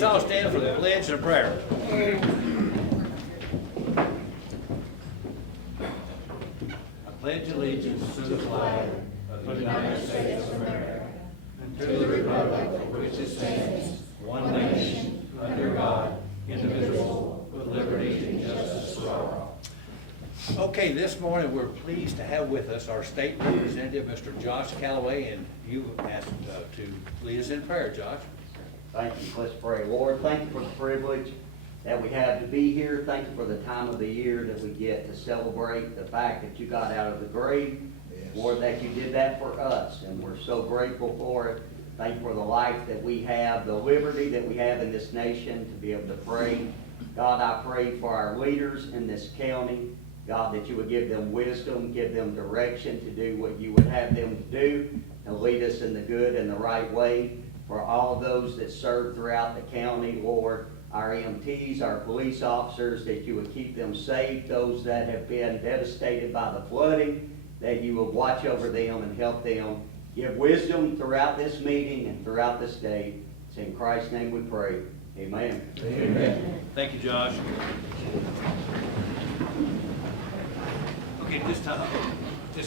let's all stand for the pledge and prayer. I pledge allegiance to the flag of the United States of America and to the republic for which it stands, one nation, under God, indivisible, with liberty and justice for all. Okay, this morning we're pleased to have with us our state representative, Mr. Josh Calloway, and you asked to lead us in prayer, Josh. Thank you. Let's pray. Lord, thank you for the privilege that we have to be here. Thank you for the time of the year that we get to celebrate the fact that you got out of the grave. Yes. Lord, that you did that for us, and we're so grateful for it. Thank you for the life that we have, the liberty that we have in this nation to be able to pray. God, I pray for our leaders in this county. God, that you would give them wisdom, give them direction to do what you would have them to do, and lead us in the good and the right way. For all of those that serve throughout the county, Lord, our EMTs, our police officers, that you would keep them safe, those that have been devastated by the flooding, that you would watch over them and help them. Give wisdom throughout this meeting and throughout this day. It's in Christ's name we pray. Amen. Amen. Thank you, Josh. Okay, this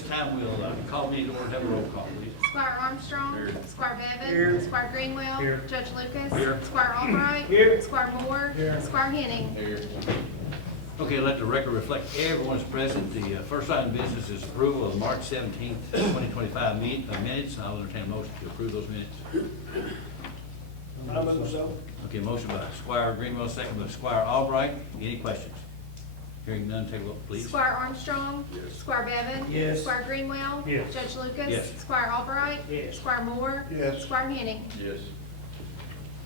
time we'll call meeting to order, have a roll call, please. Squire Armstrong. Here. Squire Bevan. Here. Squire Greenwell. Here. Judge Lucas. Here. Squire Albright. Here. Squire Moore. Here. Squire Henning. Here. Okay, let the record reflect everyone's present. The first item of business is approval of March 17th, 2025 minutes. I'll entertain a motion to approve those minutes. I move so. Okay, motion by Squire Greenwell, second by Squire Albright. Any questions? Hearing none, take a vote, please. Squire Armstrong. Yes. Squire Bevan. Yes. Squire Greenwell. Yes. Judge Lucas. Yes. Squire Albright. Yes. Squire Moore. Yes. Squire Henning. Yes.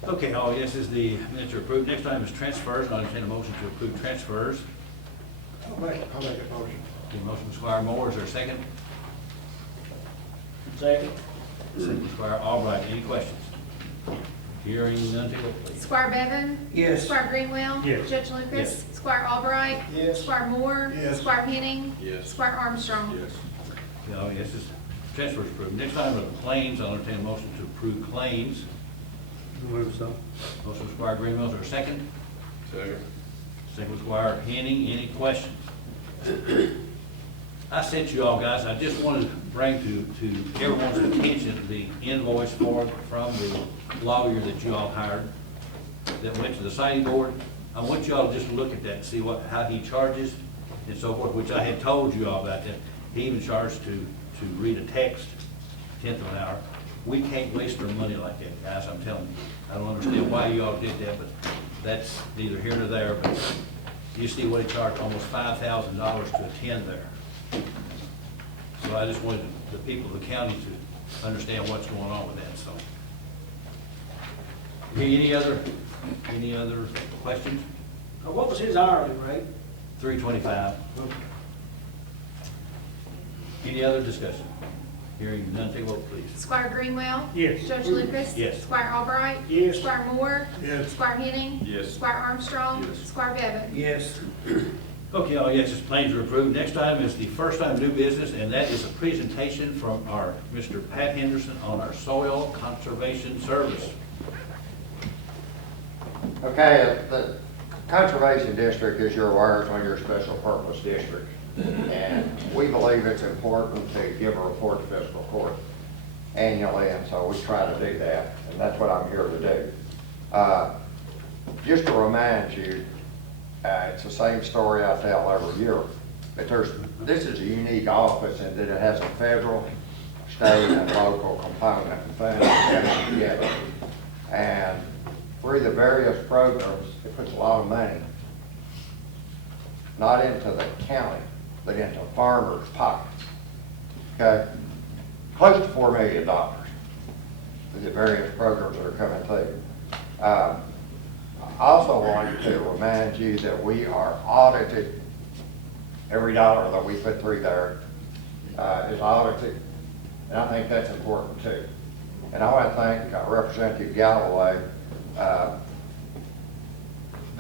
Okay, all yeses, the minutes are approved. Next item is transfers, and I'll entertain a motion to approve transfers. I'll make a motion. Okay, motion by Squire Moore, is there a second? Second. Second by Squire Albright. Any questions? Hearing none, take a vote, please. Squire Bevan. Yes. Squire Greenwell. Yes. Judge Lucas. Yes. Squire Albright. Yes. Squire Moore. Yes. Squire Henning. Yes. Squire Armstrong. Yes. Okay, all yeses, transfers approved. Next item are claims. I'll entertain a motion to approve claims. Move so. Motion by Squire Greenwell, is there a second? Second. Second by Squire Henning. Any questions? I sent you all, guys, I just wanted to bring to everyone's attention the invoice from the lawyer that you all hired that went to the signing board. I want you all to just look at that and see how he charges and so forth, which I had told you all about that. He even charged to read a text, 1/10 of an hour. We can't waste our money like that, guys, I'm telling you. I don't understand why you all did that, but that's neither here nor there. But you see what he charged, almost $5,000 to attend there. So I just wanted the people of the county to understand what's going on with that, so. Okay, any other questions? What was his hourly rate? $325. Any other discussion? Hearing none, take a vote, please. Squire Greenwell. Yes. Judge Lucas. Yes. Squire Albright. Yes. Squire Moore. Yes. Squire Henning. Yes. Squire Armstrong. Yes. Squire Bevan. Yes. Okay, all yeses, claims are approved. Next item is the first item of new business, and that is a presentation from our Mr. Pat Henderson on our soil conservation service. Okay, the Conservation District, as you're aware, is one of your special purpose districts. And we believe it's important to give a report to fiscal court annually, and so we try to do that, and that's what I'm here to do. Just to remind you, it's the same story I tell every year, but this is a unique office in that it has a federal, state, and local component and funding together. And through the various programs, it puts a lot of money, not into the county, but into farmers' pockets. Okay? Close to $4 million through the various programs that are coming through. I also want to remind you that we are audited. Every dollar that we put through there is audited, and I think that's important too. And I want to thank Representative Galloway. The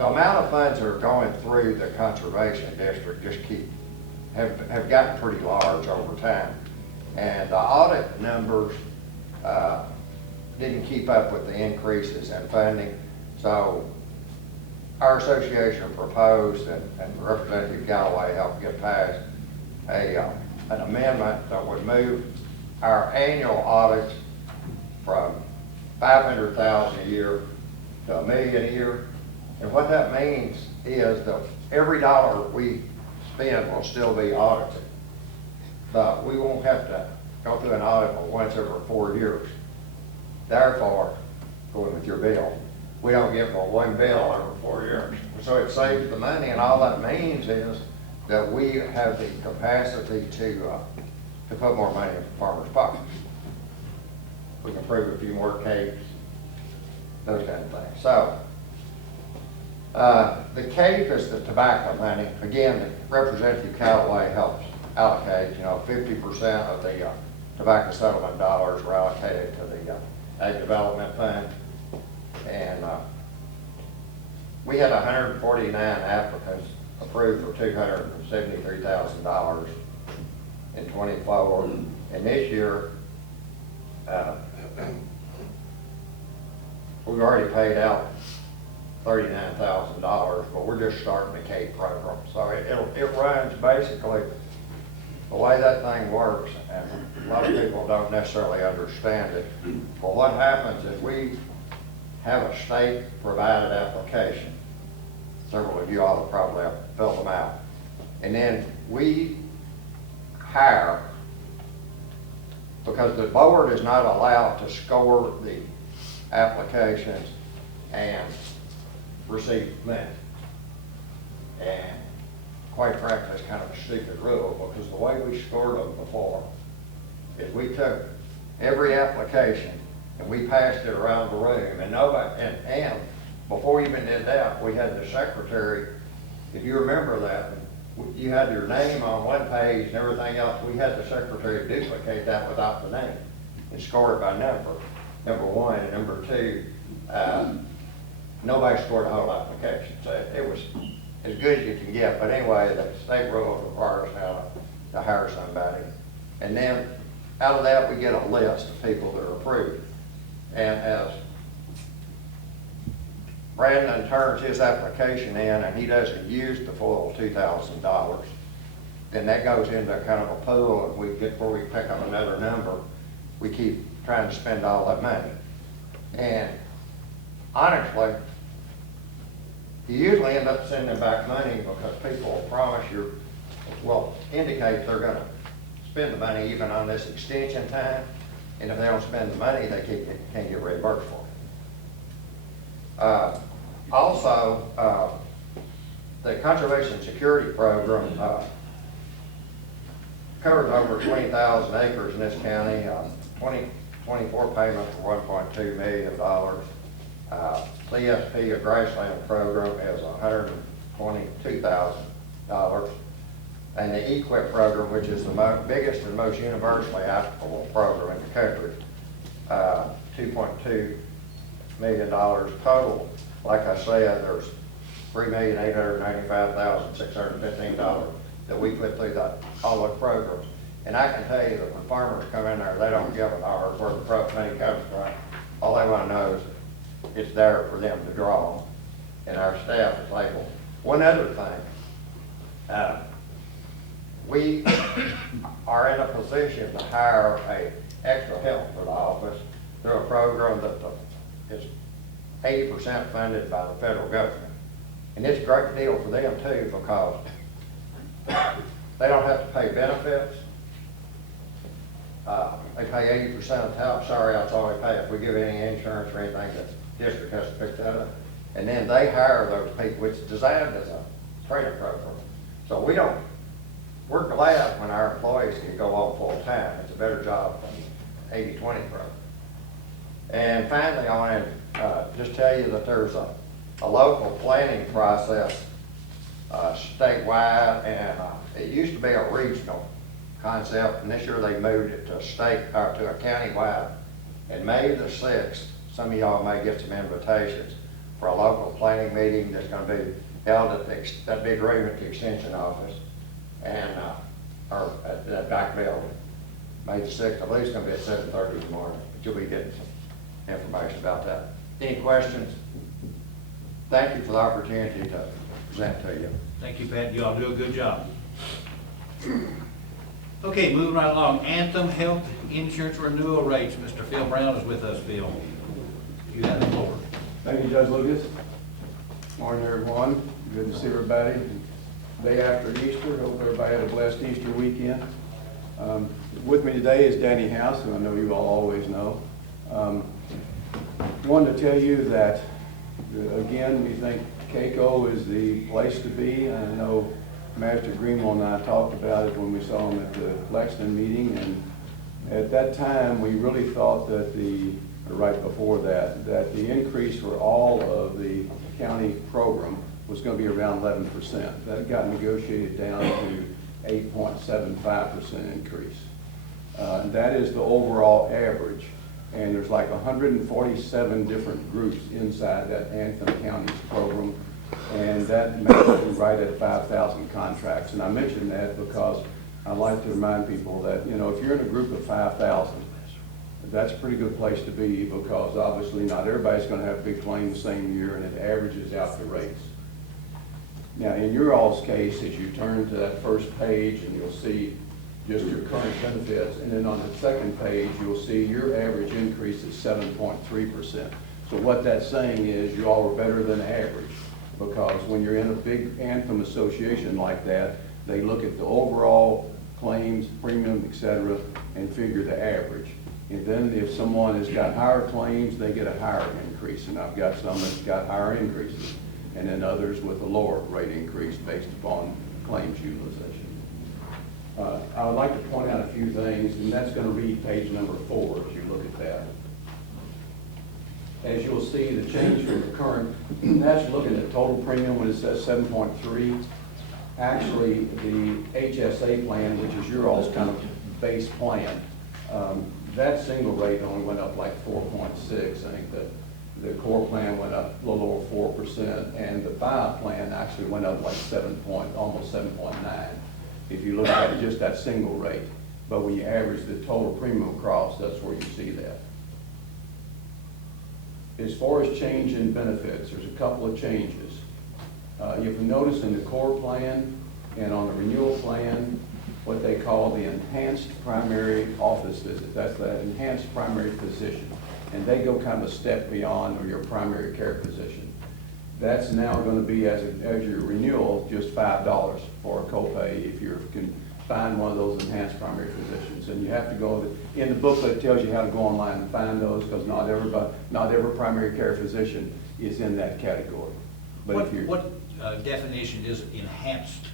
amount of funds that are going through the Conservation District just have gotten pretty large over time. And the audit numbers didn't keep up with the increases in funding. So our association proposed, and Representative Galloway helped get passed, an amendment that would move our annual audits from $500,000 a year to $1 million a year. And what that means is that every dollar we spend will still be audited. But we won't have to go through an audit once every 4 years. Therefore, going with your bill, we don't get but one bill every 4 years. So it saves the money, and all that means is that we have the capacity to put more money in farmers' pockets. We can prove a few more capes, those kind of things. So, the CAPE is the tobacco money. Again, Representative Callaway helps allocate, 50% of the tobacco settlement dollars were allocated to the Ag Development Fund. And we had 149 applicants approved for $273,000 in 24. And this year, we've already paid out $39,000, but we're just starting the CAPE program. So it runs basically the way that thing works, and a lot of people don't necessarily understand it. But what happens is we have a state-provided application. Several of you all have probably filled them out. And then we hire, because the board is not allowed to score the applications and receive money. And quite frankly, it's kind of a stupid rule, because the way we scored them before is we took every application and we passed it around the room, and nobody, and before we even did that, we had the secretary, if you remember that, you had your name on one page and everything else. We had the secretary duplicate that without the name and score it by number one, and number two, nobody scored a whole application. So it was as good as you can get. But anyway, the state rule requires how to hire somebody. And then out of that, we get a list of people that are approved. And as Brandon turns his application in and he doesn't use the full $2,000, then that goes into kind of a pool, and before we pick up another number, we keep trying to spend all that money. And honestly, you usually end up sending back money because people indicate they're gonna spend the money even on this extension time, and if they don't spend the money, they can't get reimbursed for it. Also, the Conservation Security Program covers over 20,000 acres in this county. 2024 payments for $1.2 million. CSP, a grassland program, is $122,000. And the EQIP program, which is the biggest and most universally applicable program in the country, $2.2 million total. Like I said, there's $3,895,615 that we put through all the programs. And I can tell you that when farmers come in there, they don't give a dollar where the money comes from. All they want to know is it's there for them to draw, and our staff is able. One other thing, we are in a position to hire an extra help for the office through a program that is 80% funded by the federal government. And it's a great deal for them too, because they don't have to pay benefits. They pay 80% of the time. Sorry, that's all they pay. If we give any insurance or anything, the district has to pick that up. And then they hire those people. It's designed as a training program. So we're glad when our employees can go on full time. It's a better job than 80-20 program. And finally, I want to just tell you that there's a local planning process statewide, and it used to be a regional concept, and this year they moved it to a to a county-wide. And May the 6th, some of y'all may get some invitations for a local planning meeting that's going to be held at that big room at the extension office, and or at that back building. May the 6th, I believe it's going to be at 7:30 in the morning, but you'll be getting some information about that. Any questions? thank you for the opportunity to present to you. Thank you, Pat, you all do a good job. Okay, moving right along, Anthem Health Insurance Renewal Rates. Mr. Phil Brown is with us, Phil. You have the floor. Thank you, Judge Lucas. Morning, everyone. Good to see everybody. Day after Easter. Hope everybody had a blessed Easter weekend. With me today is Danny House, who I know you all always know. Wanted to tell you that, again, we think CAECO is the place to be. I know Master Greenwell and I talked about it when we saw him at the Lexington meeting, and at that time, we really thought that right before that the increase for all of the county program was going to be around 11%. That got negotiated down to 8.75% increase. That is the overall average. And there's like 147 different groups inside that Anthem County's program. And that makes it right at 5,000 contracts. And I mention that because I like to remind people that, you know, if you're in a group of 5,000, that's a pretty good place to be, because obviously not everybody's going to have big claims the same year, and it averages out the rates. Now, in your all's case, as you turn to that first page, and you'll see just your current benefits, and then on the second page, you'll see your average increase is 7.3%. So what that's saying is you all are better than average, because when you're in a big Anthem association like that, they look at the overall claims, premium, et cetera, and figure the average. And then if someone has got higher claims, they get a higher increase. And I've got some that's got higher increases, and then others with a lower rate increase based upon claims utilization. I would like to point out a few things, and that's going to read page number 4 as you look at that. As you'll see, the change from the current, that's looking at total premium when it says 7.3. Actually, the HSA plan, which is your all's kind of base plan, that single rate only went up like 4.6. I think the core plan went up a little over 4%, and the 5 plan actually went up like almost 7.9. If you look at just that single rate. But when you average the total premium across, that's where you see that. As far as change in benefits, there's a couple of changes. You'll notice in the core plan and on the renewal plan, what they call the enhanced primary office visit. That's the enhanced primary physician. And they go kind of a step beyond your primary care physician. That's now going to be, as your renewal, just $5 for a copay if you can find one of those enhanced primary physicians. And you have to go, in the booklet it tells you how to go online and find those, because not every primary care physician is in that category. But What definition is enhanced?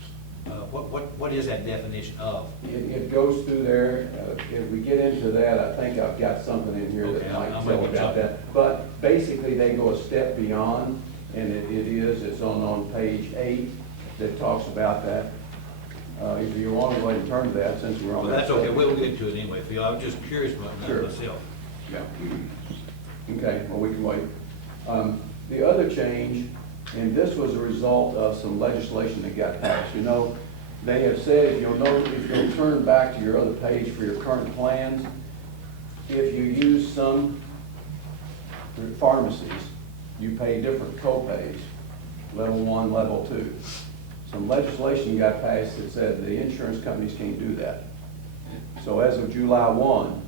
What is that definition of? It goes through there. If we get into that, I think I've got something in here that might tell about that. But basically, they go a step beyond, and it's on page 8 that talks about that. If you want to go ahead and turn to that, since we're on that. Well, that's okay, we'll get to it anyway, Phil. I was just curious about that Sure. myself. Yeah. Okay, well, we can wait. The other change, and this was a result of some legislation that got passed. You know, they have said, if you'll turn back to your other page for your current plans, if you use some pharmacies, you pay different co-pays, level 1, level 2. Some legislation got passed that said the insurance companies can't do that. So as of July 1,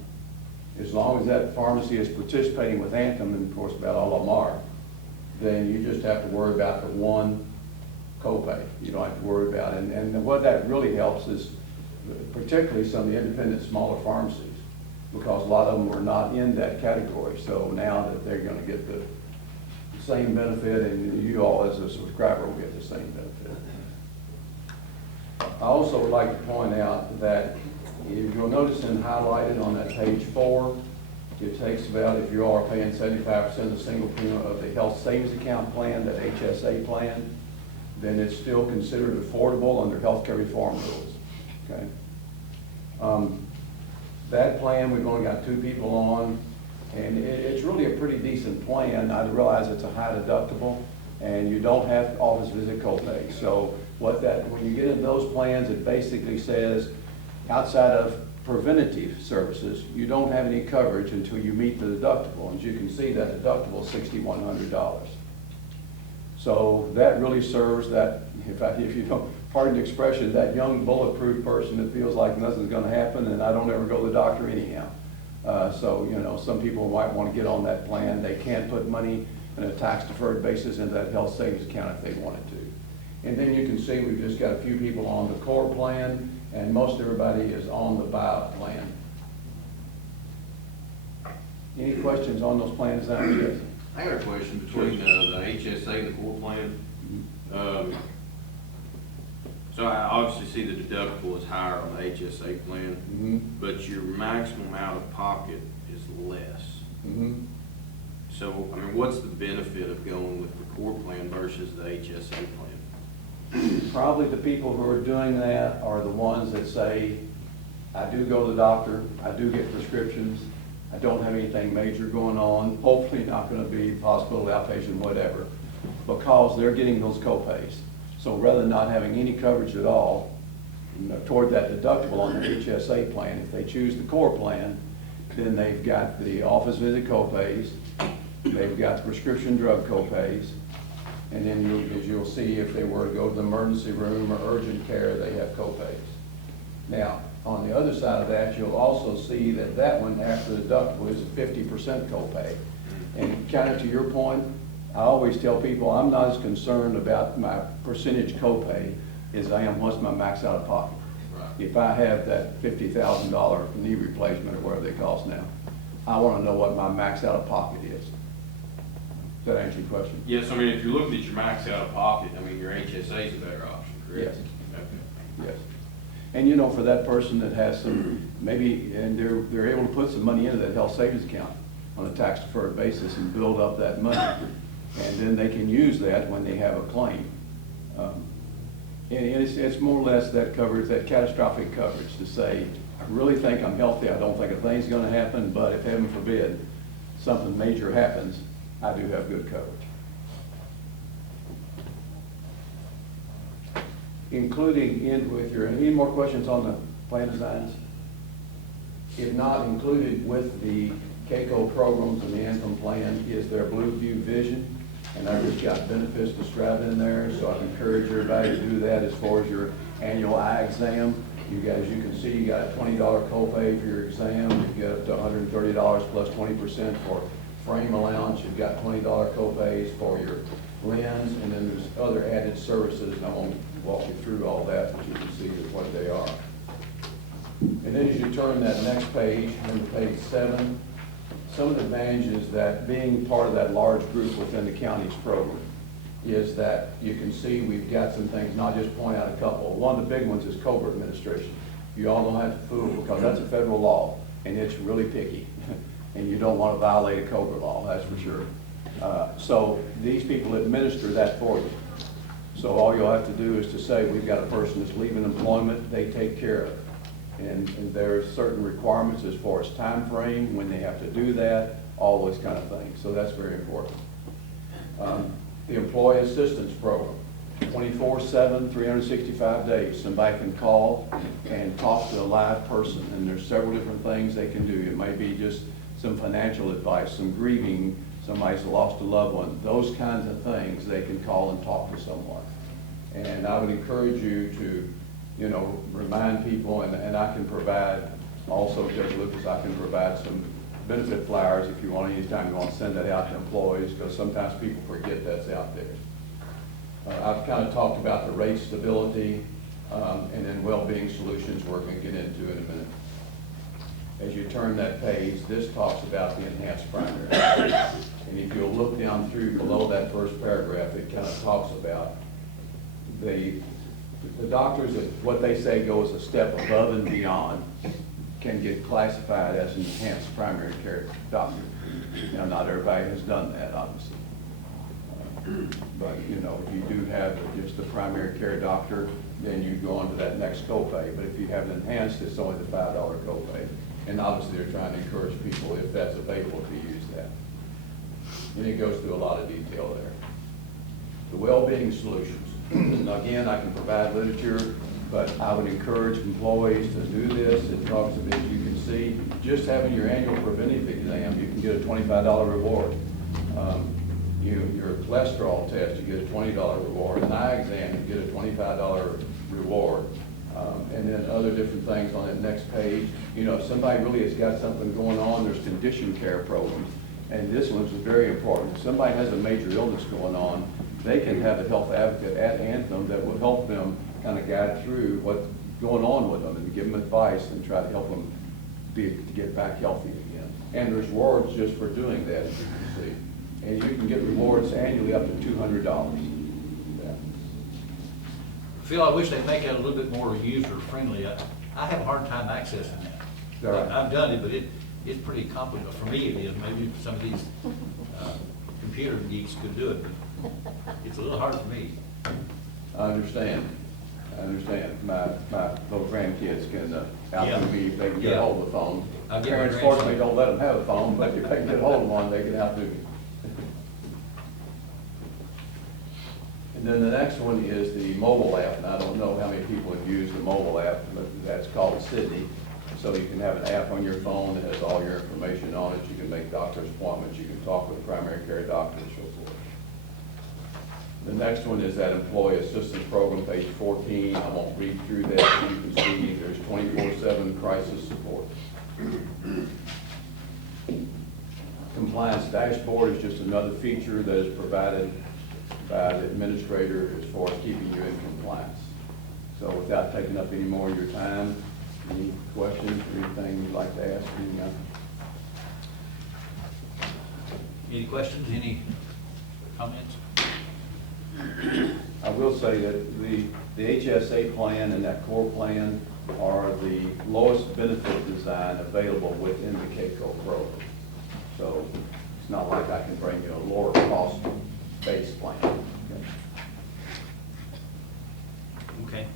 as long as that pharmacy is participating with Anthem, and of course about all of them are, then you just have to worry about the one copay. You don't have to worry about it. And what that really helps is particularly some of the independent smaller pharmacies, because a lot of them were not in that category. So now that they're going to get the same benefit, and you all as a subscriber will get the same benefit. I also would like to point out that if you'll notice in highlighted on that page 4, it takes about, if you are paying 75% of the single premium of the health savings account plan, that HSA plan, then it's still considered affordable under healthcare reform rules. Okay. That plan, we've only got 2 people on, and it's really a pretty decent plan. I realize it's a high deductible, and you don't have office visit copay. So when you get in those plans, it basically says, outside of preventative services, you don't have any coverage until you meet the deductible. And as you can see, that deductible is $6,100. So that really serves that, if you don't, pardon the expression, that young bulletproof person that feels like nothing's gonna happen and I don't ever go to the doctor anyhow. So, you know, some people might want to get on that plan. They can put money in a tax-deferred basis into that health savings account if they wanted to. And then you can see we've just got a few people on the core plan, and most everybody is on the buyout plan. Any questions on those plans now? Yes. I got a question between the HSA and the core plan. So I obviously see the deductible is higher on the HSA plan, but your maximum out of pocket is less. So, I mean, what's the benefit of going with the core plan versus the HSA plan? Probably the people who are doing that are the ones that say, I do go to the doctor, I do get prescriptions, I don't have anything major going on, hopefully not gonna be hospital, outpatient, whatever, because they're getting those co-pays. So rather than not having any coverage at all, you know, toward that deductible on the HSA plan, if they choose the core plan, then they've got the office visit co-pays, they've got prescription drug co-pays, and then as you'll see, if they were to go to the emergency room or urgent care, they have co-pays. Now, on the other side of that, you'll also see that that one, after the deductible, is a 50% copay. And kind of to your point, I always tell people I'm not as concerned about my percentage copay as I am what's my max out of pocket. Right. If I have that $50,000 knee replacement or whatever they cost now, I want to know what my max out of pocket is. Does that answer your question? Yes, I mean, if you're looking at your max out of pocket, I mean, your HSA is a better option, correct? Yes. Okay. Yes. And you know, for that person that has some, maybe, and they're able to put some money into that health savings account on a tax deferred basis and build up that money. And then they can use that when they have a claim. And it's more or less that coverage, that catastrophic coverage to say, I really think I'm healthy, I don't think a thing's gonna happen, but if heaven forbid, something major happens, I do have good coverage. Including in with your, any more questions on the plan designs? If not, included with the KCO programs and the Anthem plan is their Blue View Vision. And I've just got benefits to strap in there, so I encourage everybody to do that as far as your annual eye exam. You guys, you can see you got a $20 copay for your exam. You get up to $130 plus 20% for frame allowance. You've got $20 copays for your lens, and then there's other added services, and I won't walk you through all that, but you can see what they are. And then as you turn that next page, into page 7, some of the advantages that being part of that large group within the county's program is that you can see we've got some things, not just point out a couple. One of the big ones is COBRA administration. You all don't have to fool because that's a federal law and it's really picky. And you don't want to violate a COBRA law, that's for sure. So these people administer that for you. So all you'll have to do is to say, we've got a person that's leaving employment, they take care of it. And there are certain requirements as far as time frame, when they have to do that, all those kind of things. So that's very important. The Employee Assistance Program, 24/7, 365 days. Somebody can call and talk to a live person, and there's several different things they can do. It might be just some financial advice, some grieving, somebody's lost a loved one, those kinds of things, they can call and talk to someone. And I would encourage you to, you know, remind people, and I can provide, also Judge Lucas, I can provide some benefit flyers if you want, anytime you want to send that out to employees, because sometimes people forget that's out there. I've kind of talked about the rate stability, and then well-being solutions we're going to get into in a minute. As you turn that page, this talks about the enhanced primary. And if you'll look down through below that first paragraph, it kind of talks about the doctors, that what they say goes a step above and beyond, can get classified as an enhanced primary care doctor. Now, not everybody has done that, obviously. But, you know, if you do have just the primary care doctor, then you go on to that next copay. But if you have an enhanced, it's only the $5 copay. And obviously, they're trying to encourage people, if that's available, to use that. And it goes through a lot of detail there. The well-being solutions. Now, again, I can provide literature, but I would encourage employees to do this. It talks about, as you can see, just having your annual preventive exam, you can get a $25 reward. Your cholesterol test, you get a $20 reward. An eye exam, you get a $25 reward. And then other different things on that next page. If somebody really has got something going on, there's condition care programs. And this one's very important. If somebody has a major illness going on, they can have a health advocate at Anthem that will help them kind of guide through what's going on with them and give them advice and try to help them get back healthy again. And there's rewards just for doing that, as you can see. And you can get rewards annually up to $200. Yeah. Phil, I wish they'd make it a little bit more user-friendly. I have a hard time accessing that. All right. I've done it, but it's pretty complicated. For me, it is. Maybe some of these computer geeks could do it, but it's a little hard for me. I understand. My little grandkids can out me if they can get a hold of the phone. I'll get my Parents grandson. fortunately don't let them have a phone, but if they can get a hold of one, they can outdo me. And then the next one is the mobile app, and I don't know how many people have used the mobile app, but that's called Sydney. So you can have an app on your phone that has all your information on it. You can make doctor's appointments, you can talk with a primary care doctor and so forth. The next one is that employee assistance program, page 14. I won't read through that, but you can see there's 24/7 crisis support. Compliance dashboard is just another feature that is provided by the administrator as far as keeping you in compliance. So without taking up any more of your time, any questions or anything you'd like to ask? Any questions, any comments? I will say that the HSA plan and that core plan are the lowest benefit design available within the KCO program. So it's not like I can bring you a lower cost base plan. Okay.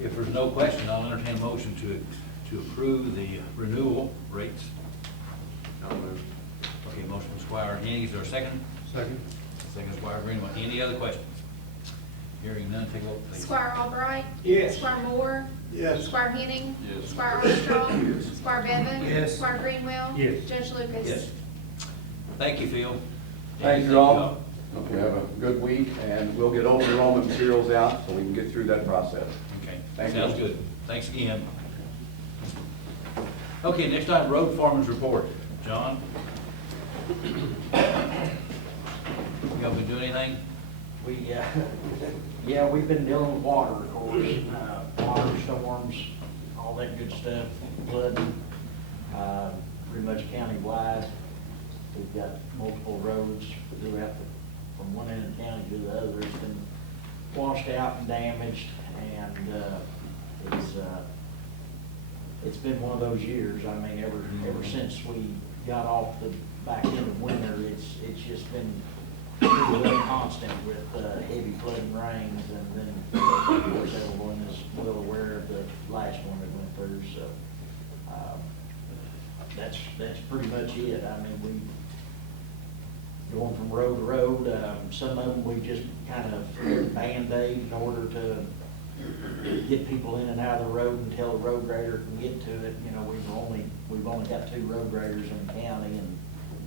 If there's no question, I'll entertain a motion to approve the renewal rates. I'll move. Okay, motion from Squire Henning, is there a second? Second. Second, Squire Greenwell. Any other questions? Hearing none, take a vote, please. Squire Albright. Yes. Squire Moore. Yes. Squire Henning. Yes. Squire Armstrong. Squire Bevan. Yes. Squire Greenwell. Yes. Judge Lucas. Yes. Thank you, Phil. Thank you all. Hope you have a good week, and we'll get open enrollment materials out so we can get through that process. Okay, Thank sounds you. good. Thanks again. Okay, next time, road foreman's report. John? Y'all been doing anything? Yeah, we've been dealing with water, of course, water, storms, all that good stuff, flooding, pretty much county-wide. We've got multiple roads throughout from one end of the county to the other. It's been washed out and damaged, and it's been one of those years. I mean, ever since we got off the back end of winter, it's just been pretty constant with heavy flooding rains, and then, of course, everyone is well aware of the last one that went through, so that's pretty much it. I mean, we going from road to road. Some of them we just kind of Band-Aid in order to get people in and out of the road until a road grader can get to it. You know, we've only got 2 road graders in the county, and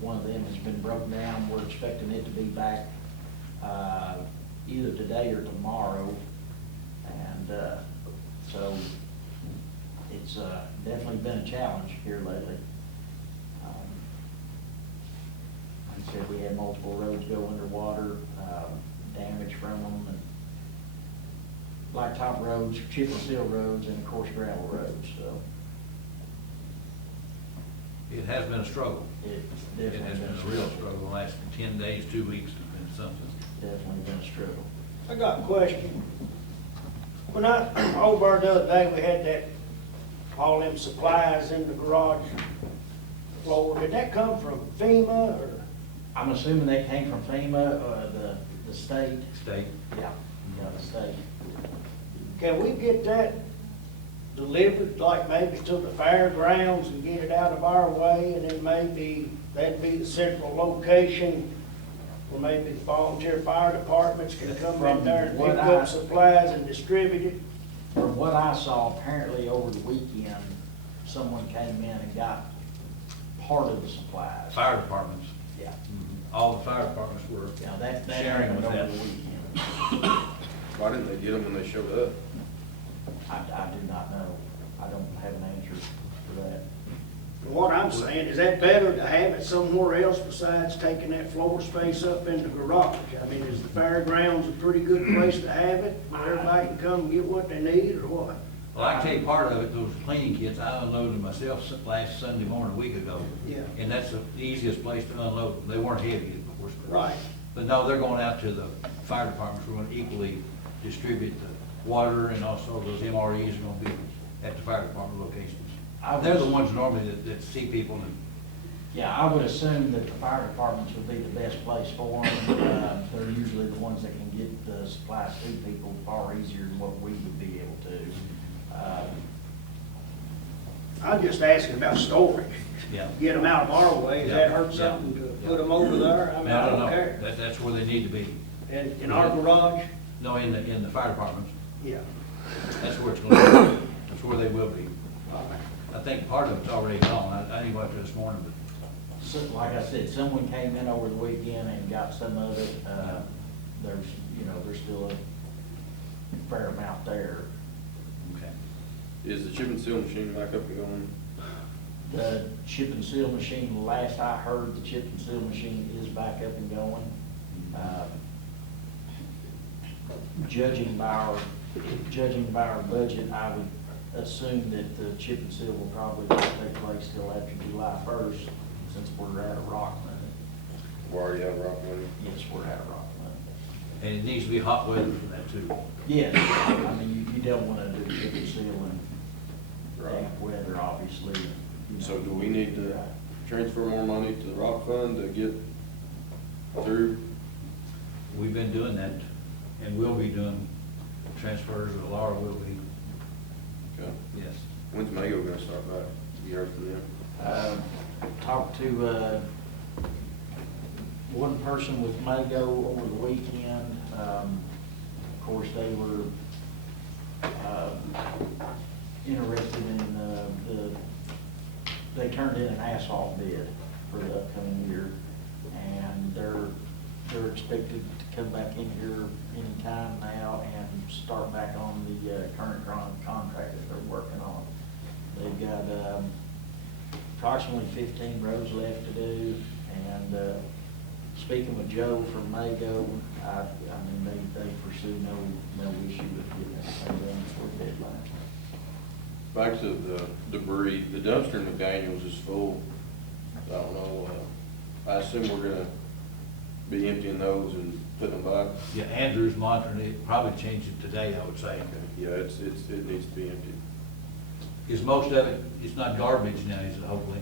one of them has been broken down. We're expecting it to be back either today or tomorrow, and so it's definitely been a challenge here lately. Like I said, we had multiple roads go underwater, damage from them, and blacktop roads, chip and seal roads, and of course gravel roads. So It has been a struggle. it's It definitely has been a real struggle. The last 10 days, 2 weeks has been something. Definitely been a struggle. I got a question. When over the other day, we had that, all them supplies in the garage floor. Did that come from FEMA or? I'm assuming they came from FEMA, the state. State. Yeah, the state. Can we get that delivered, like maybe to the fairgrounds and get it out of our way, and then maybe that'd be the central location where maybe the volunteer fire departments can come in there and pick up supplies and distribute it? From what I saw, apparently over the weekend, someone came in and got part of the supplies. Fire departments. Yeah. all the fire departments were Yeah, that sharing happened with over that. the weekend. Why didn't they get them when they showed up? I do not know. I don't have an answer for that. What I'm saying, is that better to have it somewhere else besides taking that floor space up in the garage? I mean, is the fairgrounds a pretty good place to have it, where everybody can come and get what they need, or what? Well, I tell you, part of it, those cleaning kits, I unloaded myself last Sunday morning, a week ago. Yeah. And that's the easiest place to unload them. They weren't heavy, of course. but- Right. But no, they're going out to the fire departments. We're going to equally distribute the water, and also those MREs are going to be at the fire department locations. They're the ones normally that see people and Yeah, I would assume that the fire departments would be the best place for them. They're usually the ones that can get the supplies to people far easier than what we would be able to. I'm just asking about storage. Yeah. Get them out of our way, does that hurt Yeah. something to put them over there? I mean, I don't know. care. That's where they need to be. In our garage? No, in the fire departments. Yeah. That's where it's going to be. That's where they will be. All right. I think part of it's already gone. I didn't go out there this morning, but So, like I said, someone came in over the weekend and got some of it. There's, there's still a fair amount there. okay. Is the chip and seal machine back up and going? The chip and seal machine, last I heard, the chip and seal machine is back up and going. Judging by our budget, I would assume that the chip and seal will probably not take place till after July 1st, since we're out of rock money. We're already out of rock money. Yes, we're out of rock money. And it needs to be hot weather for that too. Yes, I mean, you don't want to do chip and seal in Right. damp weather, obviously. So do we need to transfer more money to the rock fund to get through? We've been doing that, and will be doing transfers, or Laura will be, Okay. yes. When's Mayo gonna start back? You heard from them? Talked to one person with Mago over the weekend. Of course, they were interested in they turned in an asphalt bid for the upcoming year, and they're expected to come back in here anytime now and start back on the current contract that they're working on. They've got approximately 15 roads left to do, and speaking with Joe from Mago, I mean, they pursue no issue with getting everything done before the deadline. Back to the debris, the dumpster in McDaniels is full. I don't know, I assume we're gonna be emptying those and putting them back. Yeah, Andrew's monitoring it, probably change it today, I would say. Yeah, it needs to be emptied. Is most of it, it's not garbage now, is it, hopefully?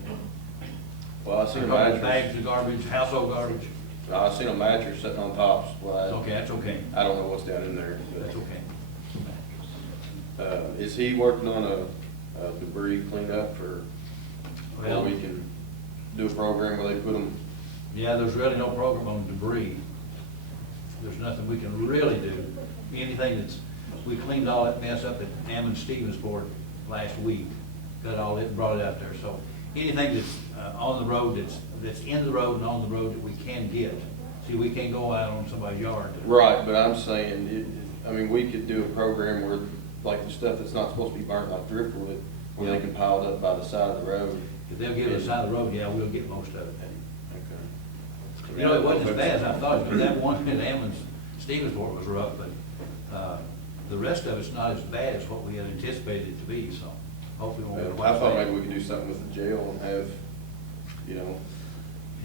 Well, I seen a Bags mattress, of garbage, household garbage, I seen a mattress sitting on tops. Well, okay, that's okay, I don't know what's down in there. but, that's okay. Is he working on a debris cleanup for, where Well, we can do a program where they put them? yeah, there's really no program on debris. There's nothing we can really do. Anything we cleaned all that mess up at Ammon Stevensport last week, got all it, brought it out there. So anything that's on the road, that's in the road and on the road that we can get. See, we can't go out on somebody's yard. Right, but I'm saying, I mean, we could do a program where, like, the stuff that's not supposed to be burnt, like driftwood, where they can pile it up by the side of the road. If they'll give us the side of the road, yeah, we'll get most of it. Okay. You know, it wasn't as bad as I thought, because that one at Ammons Stevensport was rough, but the rest of it's not as bad as what we had anticipated it to be, so hopefully we'll get away. I thought maybe we could do something with the jail and have,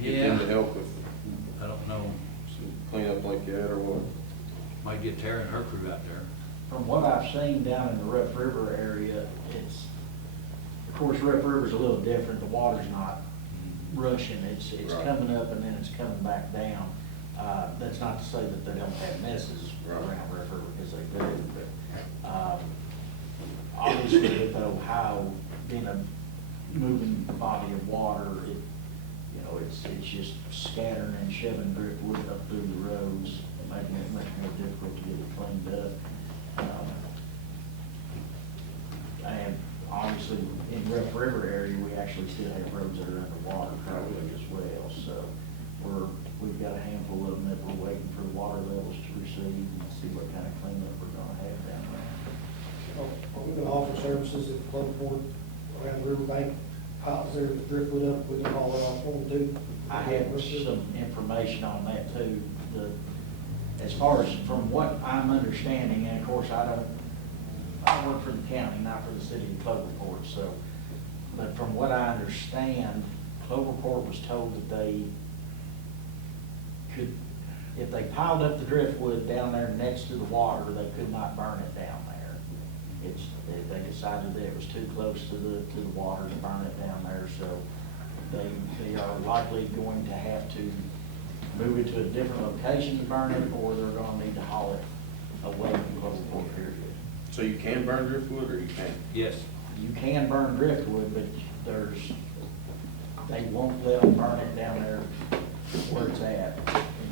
get them to help with I don't know, some cleanup like that, or what? might get Tara and her crew out there. From what I've seen down in the Rough River area, of course, Rough River's a little different. The water's not rushing. It's Right. coming up and then it's coming back down. That's not to say that they don't have messes Right. around Rough River, because they do, but obviously with Ohio being a moving body of water, it's just scattering and shoving driftwood up through the roads, making it much more difficult to get it cleaned up. And obviously, in Rough River area, we actually still have roads that are underwater probably as well, so we've got services at Cloverport around the riverbank, piles there, driftwood up, we can haul it off for them too. I had some information on that too. As far as from what I'm understanding, and of course, I work for the county, not for the city of Cloverport, so, but from what I understand, Cloverport was told that they could, if they piled up the driftwood down there next to the water, they could not burn it down there. They decided that it was too close to the water to burn it down there, so they are likely going to have to move it to a different location to burn it, or they're gonna need to haul it away from Cloverport, period. So you can burn driftwood or you can't? Yes. You can burn driftwood, but they won't let them burn it down there where it's at in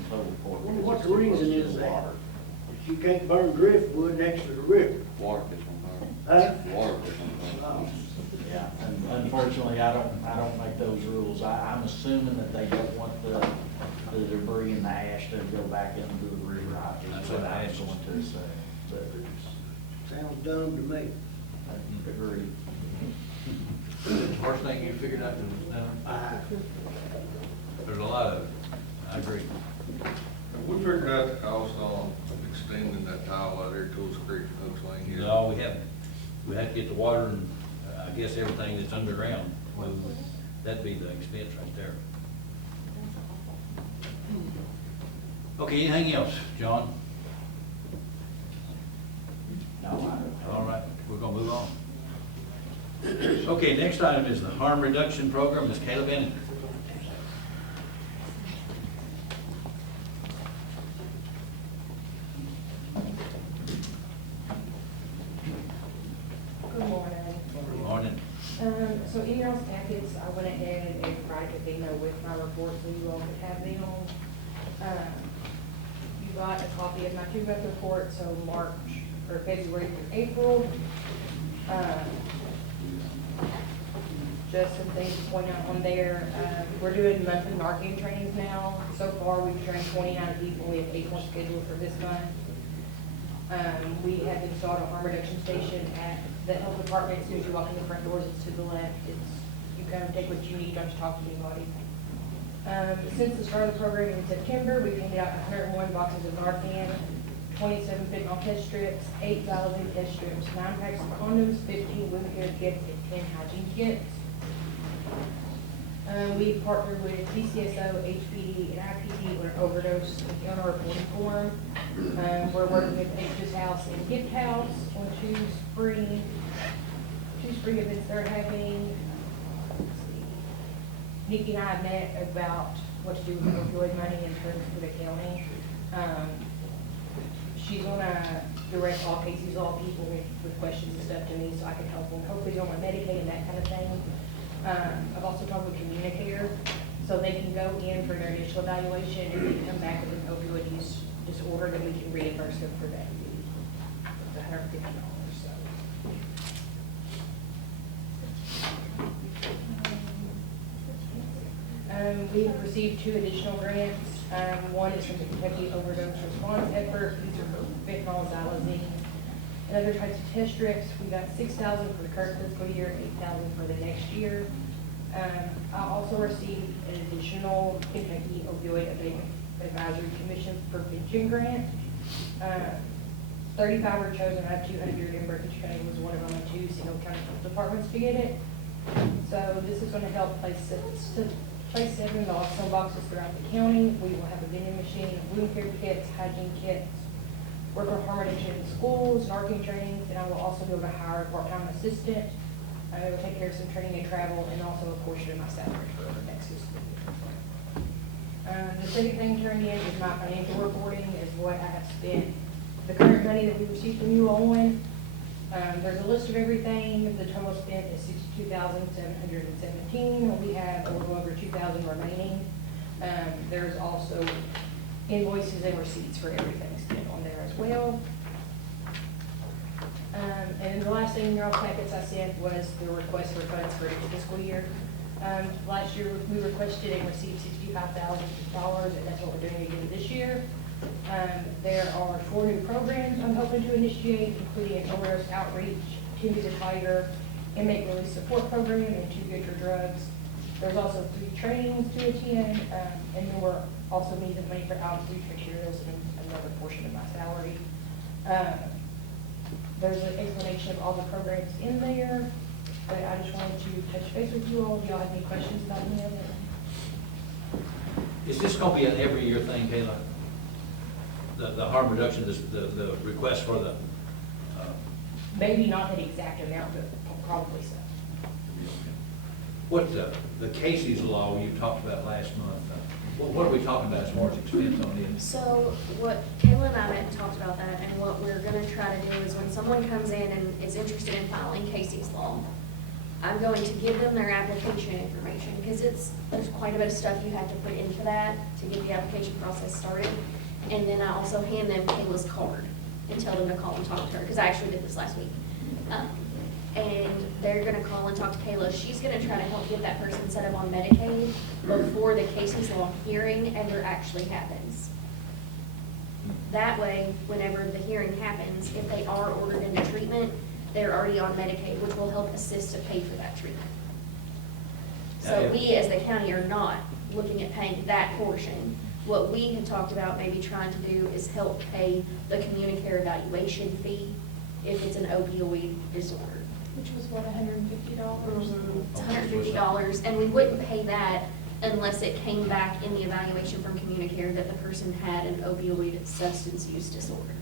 Cloverport. Well, because what it's the too reason close to is the that? water. You can't burn driftwood next to the river. Water gets on Huh? fire. Water gets on fire. Oh. Yeah, and unfortunately, I don't make those rules. I'm assuming that they don't want the debris and the ash to go back into the river. That's That's what what I ash was is. going to say. But Sounds dumb to me. I agree. First thing you figured out was done. There's a lot of it. I agree. We figured out the cost on extending that tile out there to Coles Creek and Oaks Lane here. No, we haven't. We have to get the water and, I guess, everything that's underground moved. That'd be the expense right there. Okay, anything else, John? No, I All right, we're gonna move on. Okay, next item is the harm reduction program. Ms. Caleb Benning. Good morning. Good morning. So in y'all's packets, I went ahead and provided a thing with my report so you all could have them. You got a copy of my 2-month report, so March, or February through April. Just some things to point out on there. We're doing monthly marketing trainings now. So far, we've trained 29 people. We have 8 more scheduled for this month. We have installed a harm reduction station at the health department. As soon as you walk in the front doors, it's to the left. You kind of take what you need, don't have to talk to anybody. Since the start of the program in September, we've handed out 101 boxes of Narcan, 27 fentanyl test strips, 8 Valvoline test strips, 9 packs of condoms, 15 wound care kits, and 10 hygiene kits. We partnered with DCSO, HPD, and IPD on an overdose on our reporting form. We're working with Nature's House and Gift House on two spring events they're having. Let's see. Nikki and I met about what to do with opioid money in terms of the county. She's gonna direct all cases, all people with questions and stuff to me so I can help them. Hopefully they don't want Medicaid and that kind of thing. I've also talked with Communicare, so they can go in for their initial evaluation and then come back with an opioid use disorder, then we can reimburse them for that. It's $150, so. We've received 2 additional grants. One is from the Kentucky Overdose Response Effort. These are for fentanyl and xylazine and other types of test strips. We got $6,000 for the current fiscal year, $8,000 for the next year. I also received an additional Kentucky Opioid Abatement Advisory Commission prevention grant. 35 were chosen out of 200, and Breckinridge County was one of only 2 single county health departments to get it. So this is going to help place 7 naloxone boxes throughout the county. We will have a vending machine, wound care kits, hygiene kits, work on harm reduction in schools, Narcan trainings, and I will also be able to hire a part-time assistant. I will take care of some training and travel, and also a portion of my salary for the next fiscal year. The second thing turned in is my financial reporting, is what I have spent the current money that we received from you on. There's a list of everything. The total spent is $62,717. We have a little over $2,000 remaining. There's also invoices and receipts for everything spent on there as well. And the last thing in your packets I sent was the request for funds for each fiscal year. Last year we requested and received $65,000, and that's what we're doing again this year. There are 4 new programs I'm hoping to initiate, including an overdose outreach, Two is a Tiger inmate release support program, and 2 Good for Drugs. There's also 3 trainings to attend, and then we're also needing money for outreach materials and another portion of my salary. There's an explanation of all the programs in there, but I just wanted to touch base with you all. Do y'all have any questions about any of it? Is this gonna be an every year thing, Kayla? The harm reduction, the request for the, Maybe not the exact amount, but probably so. what, the Casey's law you talked about last month, what are we talking about as far as expense on it? So what Kayla and I met and talked about that, and what we're gonna try to do is when someone comes in and is interested in filing Casey's Law, I'm going to give them their application information, because there's quite a bit of stuff you have to put into that to get the application process started. And then I also hand them Kayla's card and tell them to call and talk to her, because I actually did this last week. And they're gonna call and talk to Kayla. She's gonna try to help get that person set up on Medicaid before the Casey's Law hearing ever actually happens. That way, whenever the hearing happens, if they are ordered into treatment, they're already on Medicaid, which will help assist to pay for that treatment. So we, as the county, are not looking at paying that portion. What we had talked about maybe trying to do is help pay the Communicare evaluation fee if it's an opioid disorder. Which was what, $150? It's $150, and we wouldn't pay that unless it came back in the evaluation from Communicare that the person had an opioid substance use disorder.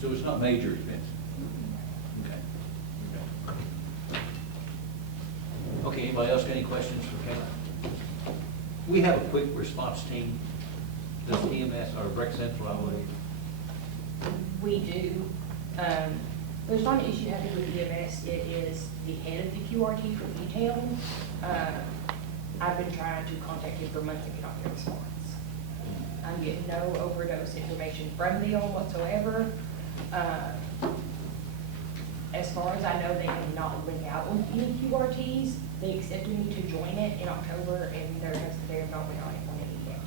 So it's not major expense? Okay. Okay, anybody else got any questions for Kayla? We have a quick response team. Does EMS or Breck Central, I believe? We do. There's not an issue having with EMS. It is the head of the QRT for E-Town. I've been trying to contact him for months and cannot get a response. I'm getting no overdose information from them whatsoever. As far as I know, they have not went out on any QRTs. They accepted me to join it in October, and they have not went on it yet,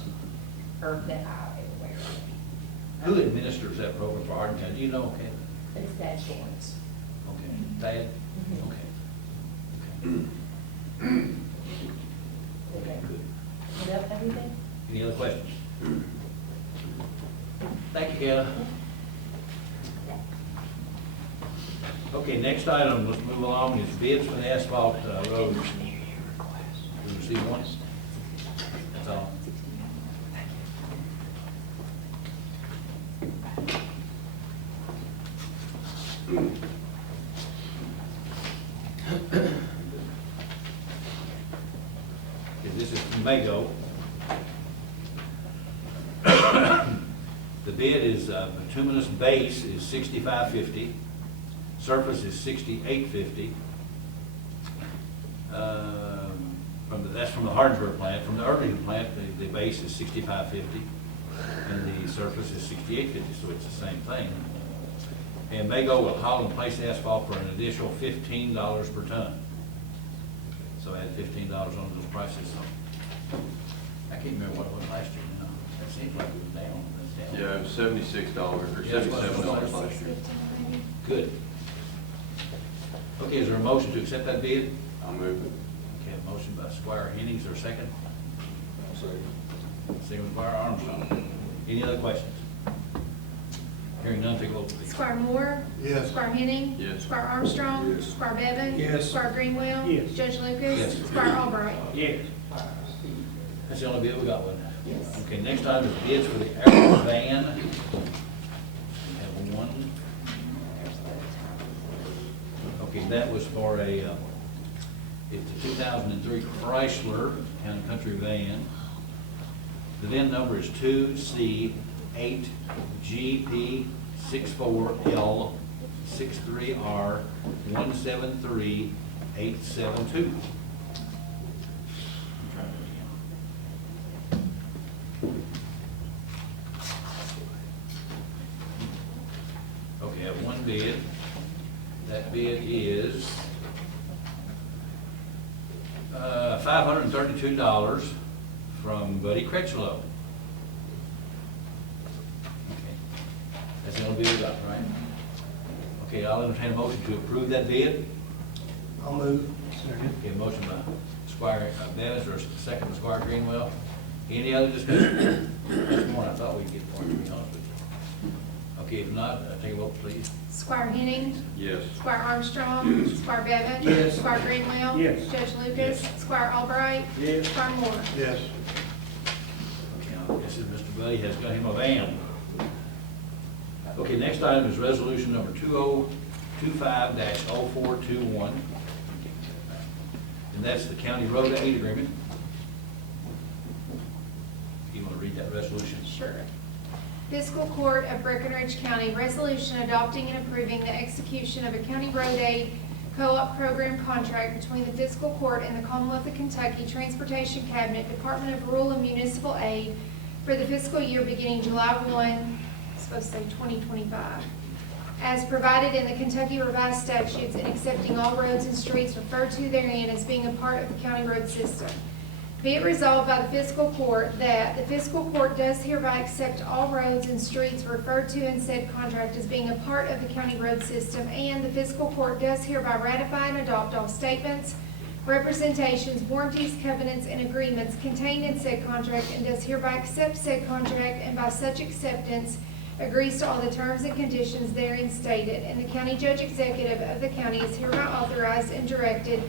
or that I am aware of. Who administers that program for Hardin County? Do you know, okay? It's Dad Shorts. Okay. Dad? Mhm. Okay. Okay. Good. Is that everything? Any other questions? Thank you, Kayla. Okay, next item, let's move along, is bids for the asphalt roads. We received one. That's all. Okay, this is from Mago. The bid is, bituminous base is $65.50. Surface is $68.50. That's from the Hardinsburg plant. From the Irving plant, the base is $65.50, and the surface is $68.50, so it's the same thing. And Mago will haul and place asphalt for an additional $15 per ton. So add $15 on those prices. So I can't remember what it was last year now. That seems like it was down. That's down. Yeah, it was $76 or Yeah, that's what it was. $77 last year. Good. Okay, is there a motion to accept that bid? I'll move it. Okay, a motion by Squire Hennings, or second? Second by Squire Armstrong. Any other questions? Hearing none, take a vote, please. Squire Moore? Yes. Squire Henning? Yes. Squire Armstrong? Yes. Squire Bevan? Yes. Squire Greenwell? Yes. Judge Lucas? Yes. Squire Albright? Yes. That's the only bid we got, one. Yes. Okay, next item is bids for the air van. We have one. Okay, that was for it's a 2003 Chrysler Town and Country van. The VIN number is 2C8GP64L63R173872. Okay, I have one bid. That bid is $532 from Buddy Cretchlow. Okay, that's the only bid we got, right? Okay, I'll entertain a motion to approve that bid. I'll move. Okay, motion by Squire Bennett, or second by Squire Greenwell. Any other discussion? That's more than I thought we'd get for, to be honest with you. Okay, if not, take a vote, please. Squire Henning. Yes. Squire Armstrong. Squire Bevan. Yes. Squire Greenwell. Yes. Judge Lucas. Yes. Squire Albright. Yes. Squire Moore. Yes. Now, this is Mr. Buddy has got him a van. Okay, next item is resolution number 2025-0421. And that's the county road aid agreement. You want to read that resolution? Sure. Fiscal Court of Breckinridge County, resolution adopting and approving the execution of a county road aid co-op program contract between the Fiscal Court and the Commonwealth of Kentucky Transportation Cabinet, Department of Rural and Municipal Aid for the fiscal year beginning July 1, supposed to say 2025, as provided in the Kentucky Revised Statutes, and accepting all roads and streets referred to therein as being a part of the county road system. Be it resolved by the Fiscal Court that the Fiscal Court does hereby accept all roads and streets referred to in said contract as being a part of the county road system, and the Fiscal Court does hereby ratify and adopt all statements, representations, warranties, covenants, and agreements contained in said contract, and does hereby accept said contract, and by such acceptance agrees to all the terms and conditions therein stated, and the county judge executive of the county is hereby authorized and directed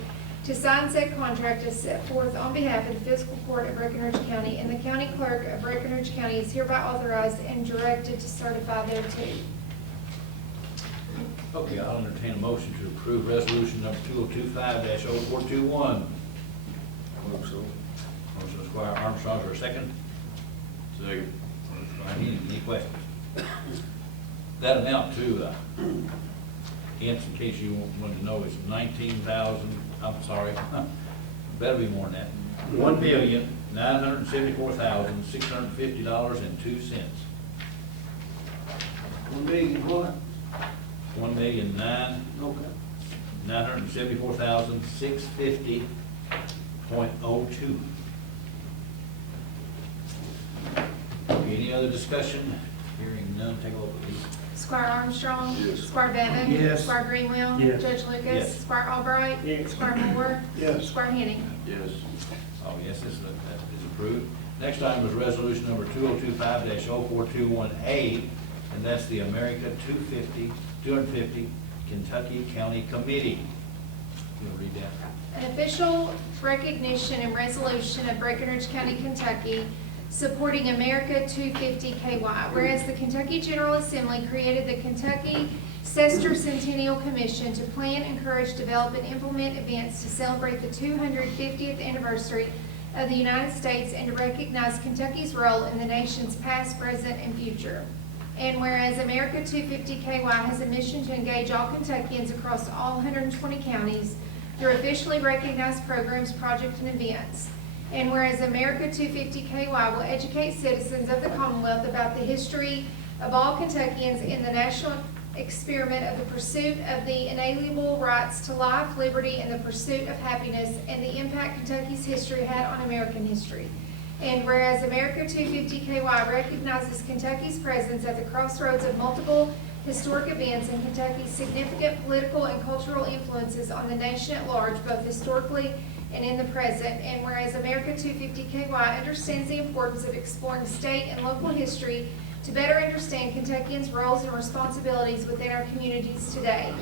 to sign said contract as set forth on behalf of the Fiscal Court of Breckinridge County, and the county clerk of Breckinridge County is hereby authorized and directed to certify thereto. Okay, I'll entertain a motion to approve resolution number 2025-0421. Move so. Motion by Squire Armstrong, for a second. Second. Any questions? That amount to, in case you wanted to know, is 19,000, I'm sorry, better be more than that, $1,974,650.02. 1 million what? $1,974,650.02. Any other discussion? Hearing none, take a vote, please. Squire Armstrong. Yes. Squire Bevan. Yes. Squire Greenwell. Yes. Judge Lucas. Yes. Squire Albright. Yes. Squire Moore. Yes. Squire Henning. Yes. Oh, yes, that is approved. Next item is resolution number 2025-0421A, and that's the America 250 Kentucky County Committee. You want to read that? An official recognition and resolution of Breckinridge County, Kentucky, supporting America 250 KY. Whereas the Kentucky General Assembly created the Kentucky Sesquicentennial Commission to plan, encourage, develop, and implement events to celebrate the 250th anniversary of the United States and to recognize Kentucky's role in the nation's past, present, and future. And whereas America 250 KY has a mission to engage all Kentuckians across all 120 counties through officially recognized programs, projects, and events. And whereas America 250 KY will educate citizens of the Commonwealth about the history of all Kentuckians in the national experiment of the pursuit of the inalienable rights to life, liberty, and the pursuit of happiness, and the impact Kentucky's history had on American history. And whereas America 250 KY recognizes Kentucky's presence at the crossroads of multiple historic events and Kentucky's significant political and cultural influences on the nation at large, both historically and in the present. And whereas America 250 KY understands the importance of exploring state and local history to better understand Kentuckians' roles and responsibilities within our communities today.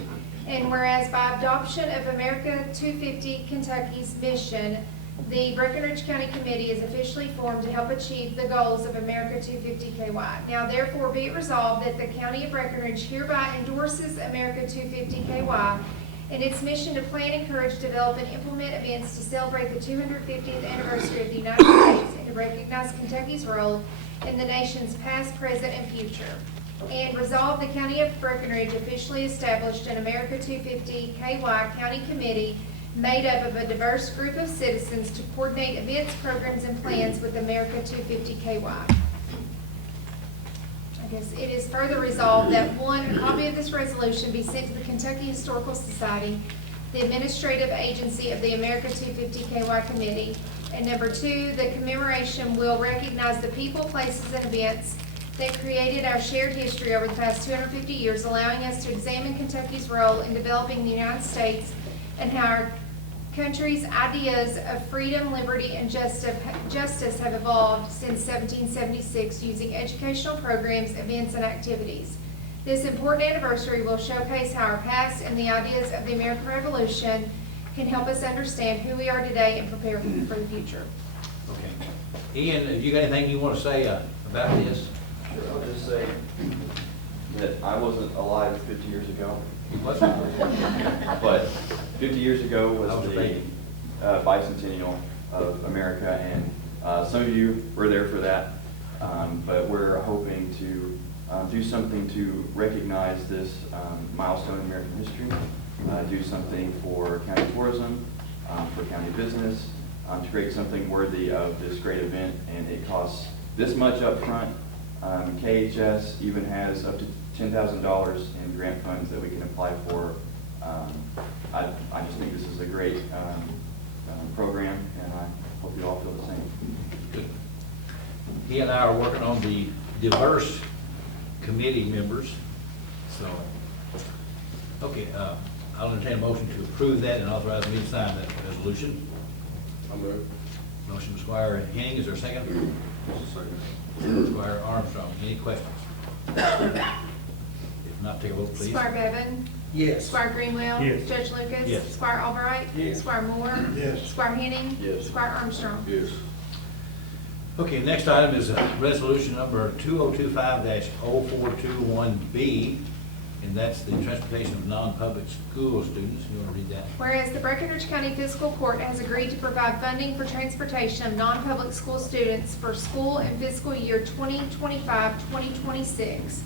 And whereas by adoption of America 250 Kentucky's mission, the Breckinridge County Committee is officially formed to help achieve the goals of America 250 KY. Now therefore be it resolved that the County of Breckinridge hereby endorses America 250 KY and its mission to plan, encourage, develop, and implement events to celebrate the 250th anniversary of the United States and to recognize Kentucky's role in the nation's past, present, and future. And resolve the County of Breckinridge officially established an America 250 KY County Committee made up of a diverse group of citizens to coordinate events, programs, and plans with America 250 KY. I guess it is further resolved that 1, a copy of this resolution be sent to the Kentucky Historical Society, the administrative agency of the America 250 KY Committee, and number 2, the commemoration will recognize the people, places, and events that created our shared history over the past 250 years, allowing us to examine Kentucky's role in developing the United States and how our country's ideas of freedom, liberty, and justice have evolved since 1776 using educational programs, events, and activities. This important anniversary will showcase how our past and the ideas of the American Revolution can help us understand who we are today and prepare for the future. Okay. Ian, have you got anything you want to say about this? Sure, I'll just say that I wasn't alive 50 years ago, What's but 50 years ago I was was the ready. bicentennial of America, and some of you were there for that, but we're hoping to do something to recognize this milestone in American history, do something for county tourism, for county business, to create something worthy of this great event, and it costs this much up front. KHS even has up to $10,000 in grant funds that we can apply for. I just think this is a great program, and I hope you all feel the same. Good. He and I are working on the diverse committee members, so, okay, I'll entertain a motion to approve that and authorize me to sign that resolution. I move. Motion by Squire Henning, is there a second? Second. Squire Armstrong, any questions? If not, take a vote, please. Squire Bevan? Yes. Squire Greenwell? Yes. Judge Lucas? Yes. Squire Albright? Yes. Squire Moore? Yes. Squire Henning? Yes. Squire Armstrong? Yes. Okay, next item is resolution number 2025-0421B, and that's the transportation of non-public school students. You want to read that? Whereas the Breckinridge County Fiscal Court has agreed to provide funding for transportation of non-public school students for school and fiscal year 2025-2026.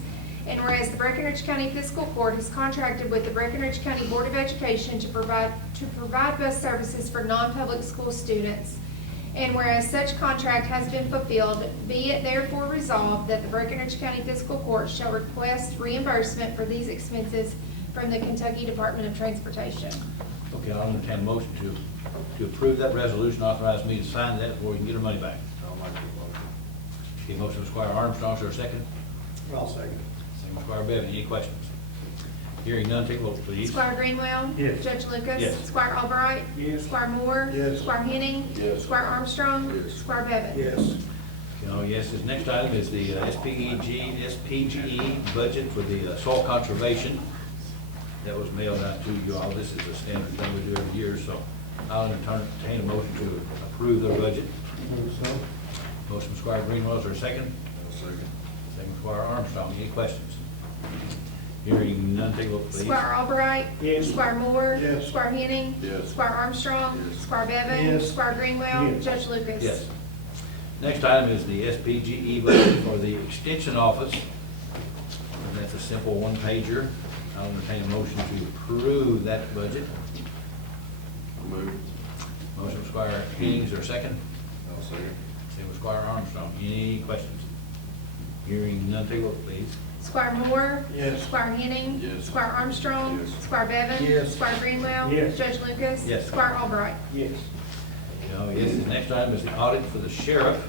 And whereas the Breckinridge County Fiscal Court has contracted with the Breckinridge County Board of Education to provide bus services for non-public school students. And whereas such contract has been fulfilled, be it therefore resolved that the Breckinridge County Fiscal Court shall request reimbursement for these expenses from the Kentucky Department of Transportation. Okay, I'll entertain a motion to approve that resolution, authorize me to sign that before we can get our money back. I'll make the motion. Okay, motion by Squire Armstrong, is there a second? I'll second. Second by Squire Bevan, any questions? Hearing none, take a vote, please. Squire Greenwell? Yes. Judge Lucas? Yes. Squire Albright? Yes. Squire Moore? Yes. Squire Henning? Yes. Squire Armstrong? Yes. Squire Bevan? Yes. Oh, yes, this next item is the SPGE budget for the soil conservation. That was mailed out to you all. This is a standard thing we do every year, so I'll entertain a motion to approve their budget. Motion by Squire Greenwell, is there a second? Second. Second by Squire Armstrong, any questions? Hearing none, take a vote, please. Squire Albright? Yes. Squire Moore? Yes. Squire Henning? Yes. Squire Armstrong? Yes. Squire Bevan? Yes. Squire Greenwell? Yes. Judge Lucas? Yes. Next item is the SPGE budget for the Extension Office. And that's a simple one-pager. I'll entertain a motion to approve that budget. I move. Motion by Squire Henning, is there a second? I'll second. Second by Squire Armstrong. Any questions? Hearing none, take a vote, please. Squire Moore? Yes. Squire Henning? Yes. Squire Armstrong? Yes. Squire Bevan? Yes. Squire Greenwell? Yes. Judge Lucas? Yes. Squire Albright? Yes. Oh, yes, the next item is the audit for the sheriff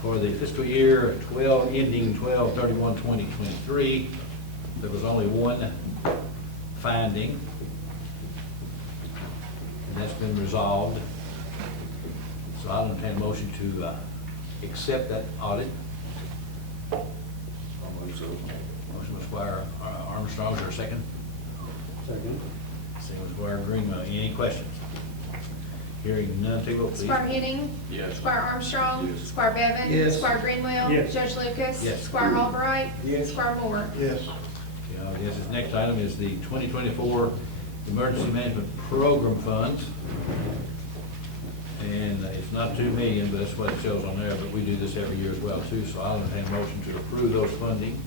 for the fiscal year ending 12/31/2023. There was only one finding, and that's been resolved. So I'll entertain a motion to accept that audit. I'll move so. Motion by Squire Armstrong, is there a second? Second. Second by Squire Greenwell. Any questions? Hearing none, take a vote, please. Squire Henning? Yes. Squire Armstrong? Yes. Squire Bevan? Yes. Squire Greenwell? Yes. Judge Lucas? Yes. Squire Albright? Yes. Squire Moore? Yes. Yes, this next item is the 2024 Emergency Management Program Funds. And it's not 2 million, but that's what it shows on there, but we do this every year as well too, so I'll entertain a motion to approve those funding.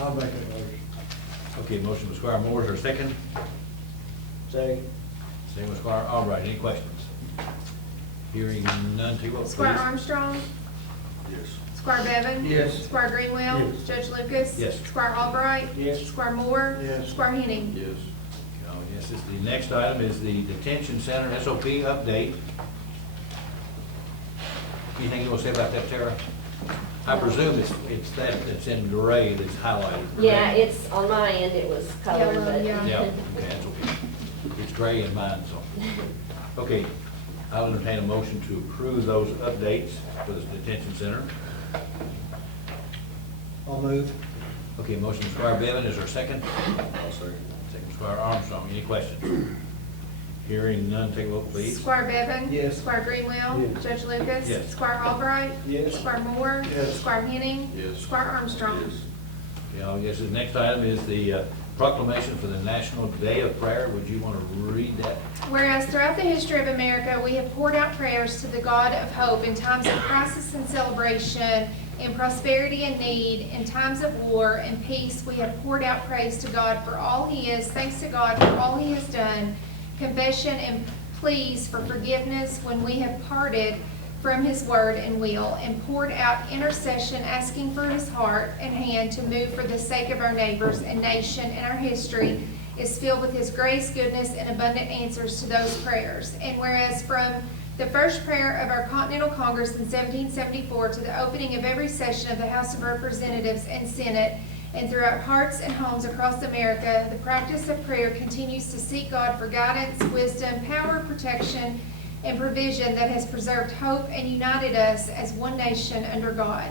I'll make a motion. Okay, motion by Squire Moore, is there a second? Second. Second by Squire Albright, any questions? Hearing none, take a vote, please. Squire Armstrong? Yes. Squire Bevan? Yes. Squire Greenwell? Yes. Judge Lucas? Yes. Squire Albright? Yes. Squire Moore? Yes. Squire Henning? Yes. Oh, yes, the next item is the Detention Center SOP update. Anything you want to say about that, Tara? I presume it's that that's in gray that's highlighted. Yeah, correct? it's, on my end, it was colored, Yellow, but. yeah. Yeah, okay, that's okay. It's gray in mine, so. Okay, I'll entertain a motion to approve those updates for the detention center. I'll move. Okay, motion Squire Bevan, is there a second? I'll second. Second Squire Armstrong, any questions? Hearing none, take a vote, please. Squire Bevan? Yes. Squire Greenwell? Yes. Judge Lucas? Yes. Squire Albright? Yes. Squire Moore? Yes. Squire Henning? Yes. Squire Armstrong? Yes. Yeah, I guess the next item is the proclamation for the National Day of Prayer. Would you want to read that? Whereas throughout the history of America, we have poured out prayers to the God of hope in times of crisis and celebration, in prosperity and need, in times of war and peace, we have poured out praise to God for all He is, thanks to God for all He has done, confession and pleas for forgiveness when we have parted from His word and will, and poured out intercession asking for His heart and hand to move for the sake of our neighbors and nation, and our history is filled with His grace, goodness, and abundant answers to those prayers. And whereas from the first prayer of our Continental Congress in 1774 to the opening of every session of the House of Representatives and Senate, and throughout hearts and homes across America, the practice of prayer continues to seek God for guidance, wisdom, power, protection, and provision that has preserved hope and united us as one nation under God.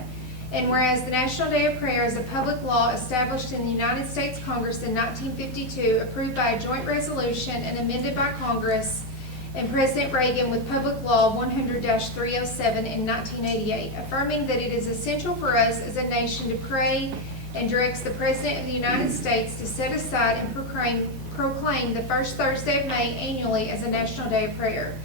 And whereas the National Day of Prayer is a public law established in the United States Congress in 1952, approved by a joint resolution and amended by Congress and President Reagan with Public Law 100-307 in 1988, affirming that it is essential for us as a nation to pray, and directs the President of the United States to set aside and proclaim the first Thursday of May annually as a National Day of Prayer.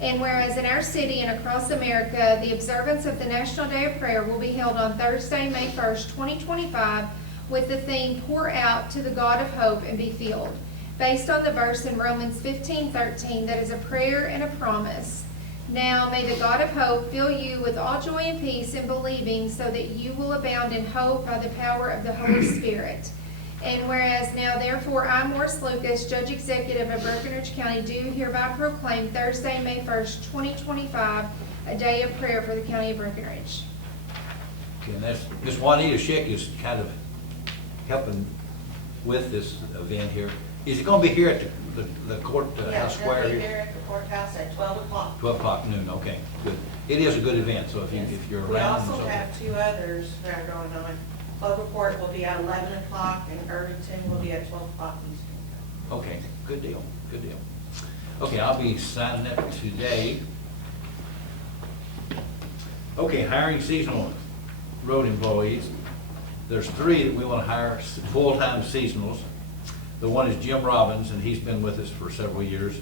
And whereas in our city and across America, the observance of the National Day of Prayer will be held on Thursday, May 1st, 2025, with the theme, Pour Out to the God of Hope and Be Filled, based on the verse in Romans 15:13 that is a prayer and a promise. Now may the God of hope fill you with all joy and peace in believing, so that you will abound in hope by the power of the Holy Spirit. And whereas now therefore I, Morris Lucas, Judge Executive of Breckinridge County, do hereby proclaim Thursday, May 1st, 2025, a day of prayer for the County of Breckinridge. Okay, and that's, Ms. Juanita Schick is kind of helping with this event here. Is it going to be here at the court house square Yeah, they'll be here? there at the courthouse at 12 o'clock. 12 o'clock noon, okay, good. It is a good event, so if you're We around. also so- have two others that are going on. Cloverport will be at 11 o'clock and Irvington will be at 12 o'clock Eastern. Okay, good deal, good deal. Okay, I'll be signing that today. Okay, hiring seasonal road employees. There's 3 that we want to hire, full-time seasonals. The one is Jim Robbins, and he's been with us for several years.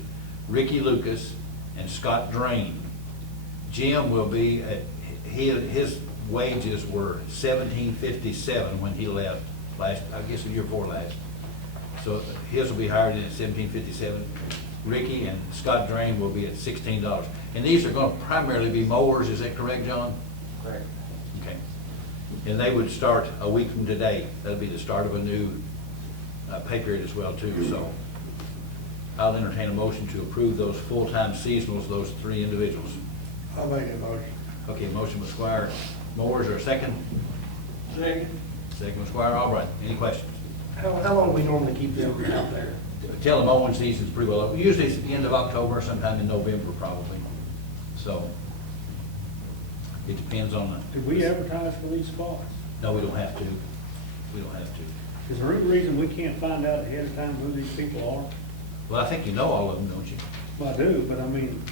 Ricky Lucas and Scott Drain. Jim will be at, his wages were $17.57 when he left last, I guess the year before last. So his will be hired in at $17.57. Ricky and Scott Drain will be at $16. And these are going to primarily be mowers, is that correct, John? Correct. Okay. And they would start a week from today. That'll be the start of a new pay period as well, too. So I'll entertain a motion to approve those full-time seasonals, those 3 individuals. I'll make a motion. Okay, motion with Squire Moore, is there a second? Second. Second with Squire Albright. Any questions? How long do we normally keep them out there? Tell the mowing season's pretty well over. Usually it's the end of October, sometime in November probably. So it depends on the. Did we advertise for these spots? No, we don't have to. We don't have to. Is there any reason we can't find out ahead of time who these people are? Well, I think you know all of them, don't you? Well, I do, but I mean,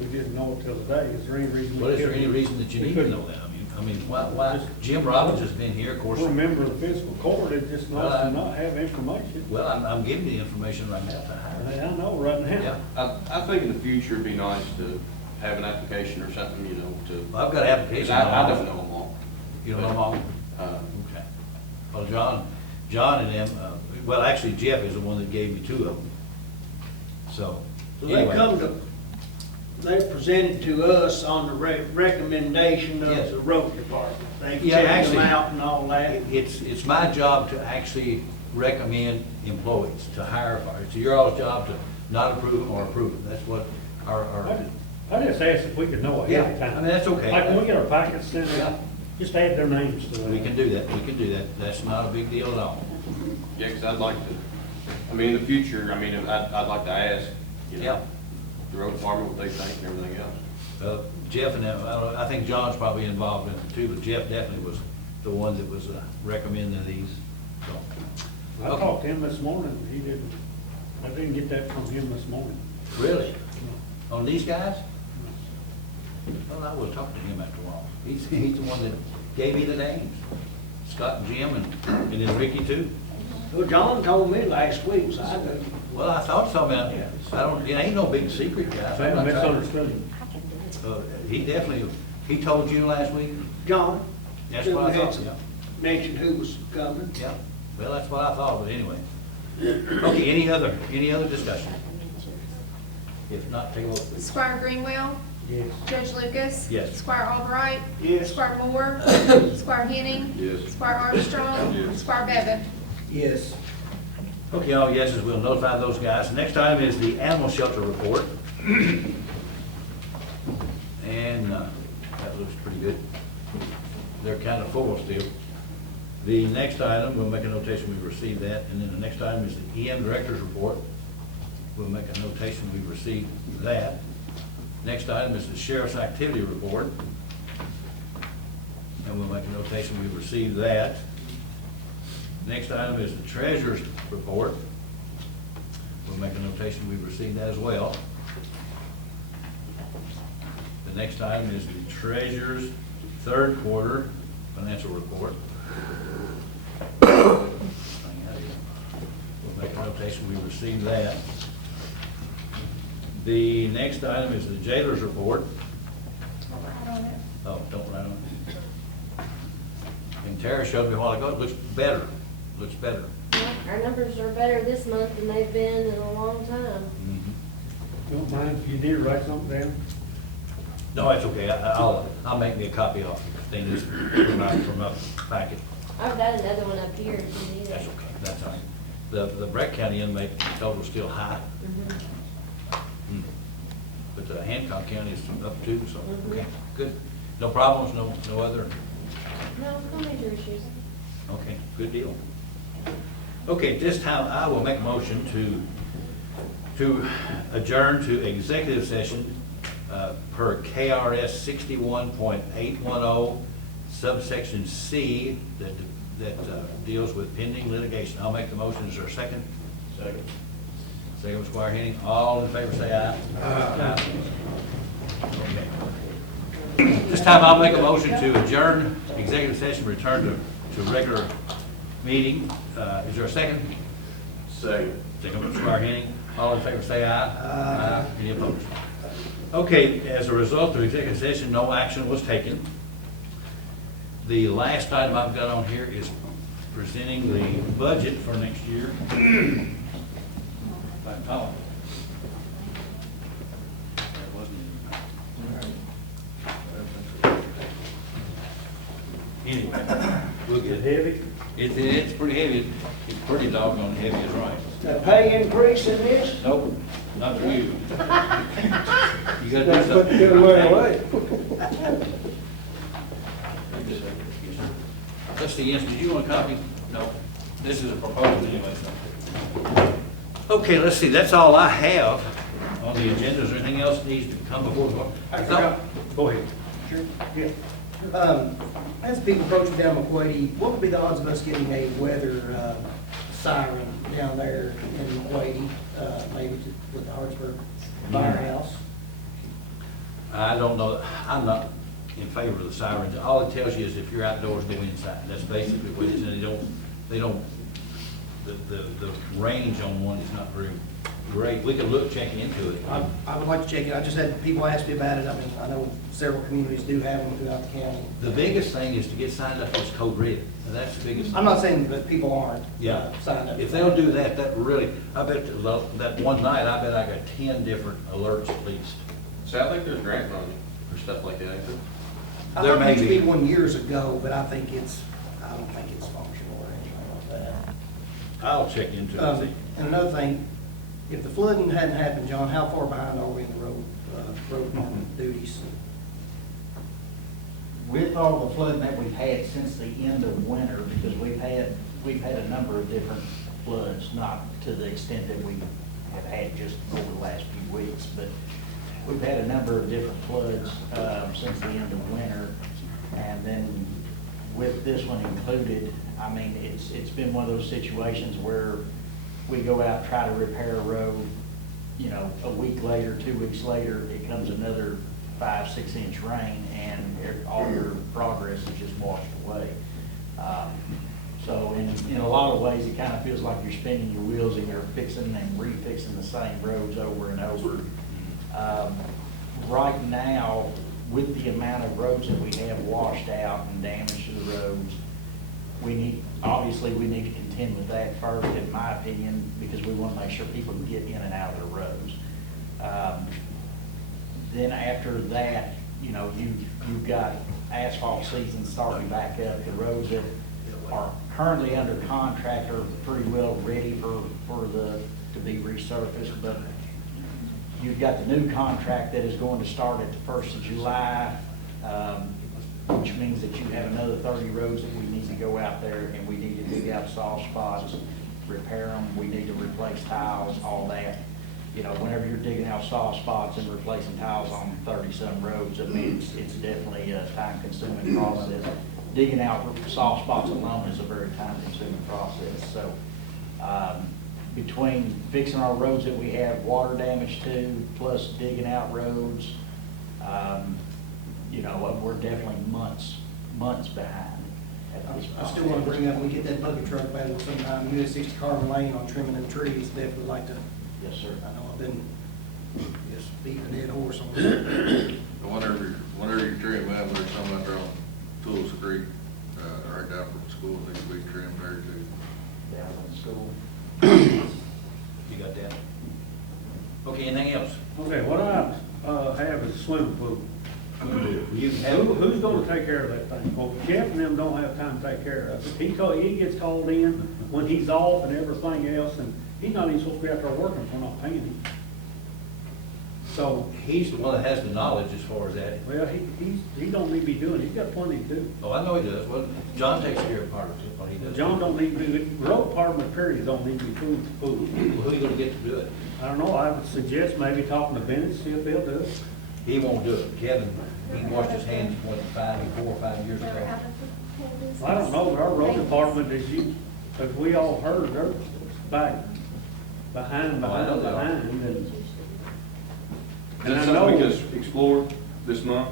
we didn't know it till today. Is there any reason? Well, is there any reason that you need to know that? I mean, why? Jim Robbins has been here, of course. We're a member of the fiscal court, it just Well, nice to not have information. Well, I'm giving you the information right now to hire. Hey, I know right now. Yeah. I think in the future it'd be nice to have an application or something, you know, to. Well, I've got an application. I don't know them all. You don't know them all? Okay. Well, John and them, well, actually Jeff is the one that gave me 2 of them. So, So they anyway. come to, they presented to us on the recommendation Yes. of the road department. They Yeah, checked them actually, out and all that. It's my job to actually recommend employees, to hire fire. It's your all's job to not approve them or approve them. That's what our I just asked if we could know ahead of Yeah, time. I mean, that's okay. Like when we get our packets sent Yeah. out, just add their names to it. We can do that, we can do that. That's not a big deal at all. Yeah, because I'd like to, I mean, in the future, I mean, I'd like to ask, you Yeah. know, the road department what they think and everything else. Jeff and them, I think John's probably involved in it too, but Jeff definitely was the one that was recommending these, so. I talked to him this morning, I didn't get that from him this morning. Really? On these guys? Well, I will talk to him after a while. He's the one that gave me the names. Scott and Jim and then Ricky too. Well, John told me last week, so I know. Well, I thought so, man. I don't, it ain't no big secret, guys. I I'm not trying misunderstood him. He definitely, he told you last week? John, That's what I had thought, some- yeah. mentioned who was coming. Yeah, well, that's what I thought, but anyway. Okay, any other discussion? If not, take a vote, please. Squire Greenwell, Yes. Judge Lucas. Yes. Squire Albright. Yes. Squire Moore. Squire Henning. Yes. Squire Armstrong. Yes. Squire Bevan. Yes. Okay, all yeses, we'll notify those guys. Next item is the animal shelter report. And that looks pretty good. They're kind of full still. The next item, we'll make a notation we received that, and then the next item is the EM Director's Report. We'll make a notation we received that. Next item is the Sheriff's Activity Report. And we'll make a notation we received that. Next item is the Treasurer's Report. We'll make a notation we received that as well. The next item is the Treasurer's third quarter financial report. We'll make a notation we received that. The next item is the Jailer's report. I'll write on it. Oh, don't write on it. And Tara showed me a while ago, it looks better, looks better. Our numbers are better this month than they've been in a long time. Don't mind if you did write something down? No, it's okay, I'll make me a copy of things from my packet. I've got another one up here if you need That's it. okay, that's all right. The Breck County inmate total is still high, Mhm. but Hancock County is up too, so, Mhm. okay, good. No problems, no other, No major issues. okay, good deal. Okay, at this time, I will make a motion to adjourn to executive session per KRS 61.810 subsection C that deals with pending litigation. I'll make the motion. Is there a second? Second. Second, Squire Henning. All in favor, say aye. Aye. Okay. This time, I'll make a motion to adjourn executive session, return to regular meeting. Is there a second? Second. Second, Squire Henning. All in favor, say aye. Aye. Any opposed? Okay, as a result of executive session, no action was taken. The last item I've got on here is presenting the budget for next year. If I can talk. Anyway, we'll get Is it. it heavy? It's pretty heavy. It's pretty doggone heavy, is right. The pay increase in this? Nope, not for you. You gotta do That's put something. the good way away. Let's see, Jens, did you want a copy? No. This is a proposal anyway, so. Okay, let's see, that's all I have on the agenda. Is there anything else that needs to come before the board? I forgot. Go ahead. Sure. Yeah. As people approach down McQuady, what would be the odds of us getting a weather siren down there in McQuady, maybe with the Hartsburg Firehouse? I don't know, I'm not in favor of the sirens. All it tells you is if you're outdoors, go inside. That's basically what it is, and they don't, the range on one is not very great. We could check into it. I would like to check it. I just had people ask me about it. I mean, I know several communities do have them throughout the county. The biggest thing is to get signed up as code red. That's the biggest. I'm not saying that people aren't Yeah, signed up. if they'll do that, that really, I bet that one night, I bet I got 10 different alerts at least. So I think there's grant money for stuff like that, ain't there? I There thought may it used to be. be one years ago, but I don't think it's functional or anything like that. I'll check into it. and see. And another thing, if the flooding hadn't happened, John, how far behind are we in the road road department duties. With all the flooding that we've had since the end of winter, because we've had a number of different floods, not to the extent that we have had just over the last few weeks, but we've had a number of different floods since the end of winter. And then with this one included, I mean, it's been one of those situations where we go out, try to repair a road, you know, a week later, 2 weeks later, it comes another 5-6 inch rain, and all your progress is just washed away. So in a lot of ways, it kind of feels like you're spinning your wheels and you're fixing and refixing the same roads over and over. Right now, with the amount of roads that we have washed out and damage to the roads, obviously we need to contend with that first, in my opinion, because we want to make sure people can get in and out of the roads. Then after that, you know, you've got asphalt season starting back up. The roads that are currently under contract are pretty well ready to be resurfaced, but you've got the new contract that is going to start at the 1st of July, which means that you have another 30 roads that we need to go out there, and we need to dig out soft spots, repair them, we need to replace tiles, all that. You know, whenever you're digging out soft spots and replacing tiles on 30-some roads, I mean, it's definitely a time-consuming process. Digging out soft spots alone is a very time-consuming process. So, between fixing our roads that we have water damage to, plus digging out roads, you know, we're definitely months behind at this I still want to bring up, when we get that bucket truck available sometime, US 60 Carmen Lane on trimming the trees, definitely like to. Yes, sir. I know I've been just beating a dead horse on that. Whenever you trim them, there's some out there on Tools Creek, right down from the school, needs to be trimmed there too. Down at school. You got that? Okay, anything else? Okay, what I have is a swimming pool. You have, Who's gonna take care of that thing? Well, Jeff and them don't have time to take care of it. He gets called in when he's off and everything else, and he's not even supposed to be out there working if we're not paying him. So, he's the one that has the knowledge as far as that. well, he don't need to be doing it. He's got plenty to do. Oh, I know he does. Well, John takes care of part of it, what he does. John don't need to do it. Road department period don't need to be doing the pool. Well, who are you gonna get to do it? I don't know, I would suggest maybe talking to Bennett, see if they'll do it. He won't do it. Kevin, he washed his hands, 4 or 5 years ago. I don't know, but our road department, as we all heard, they're behind, Oh, I know they are. and Is I that know- something we can explore this month?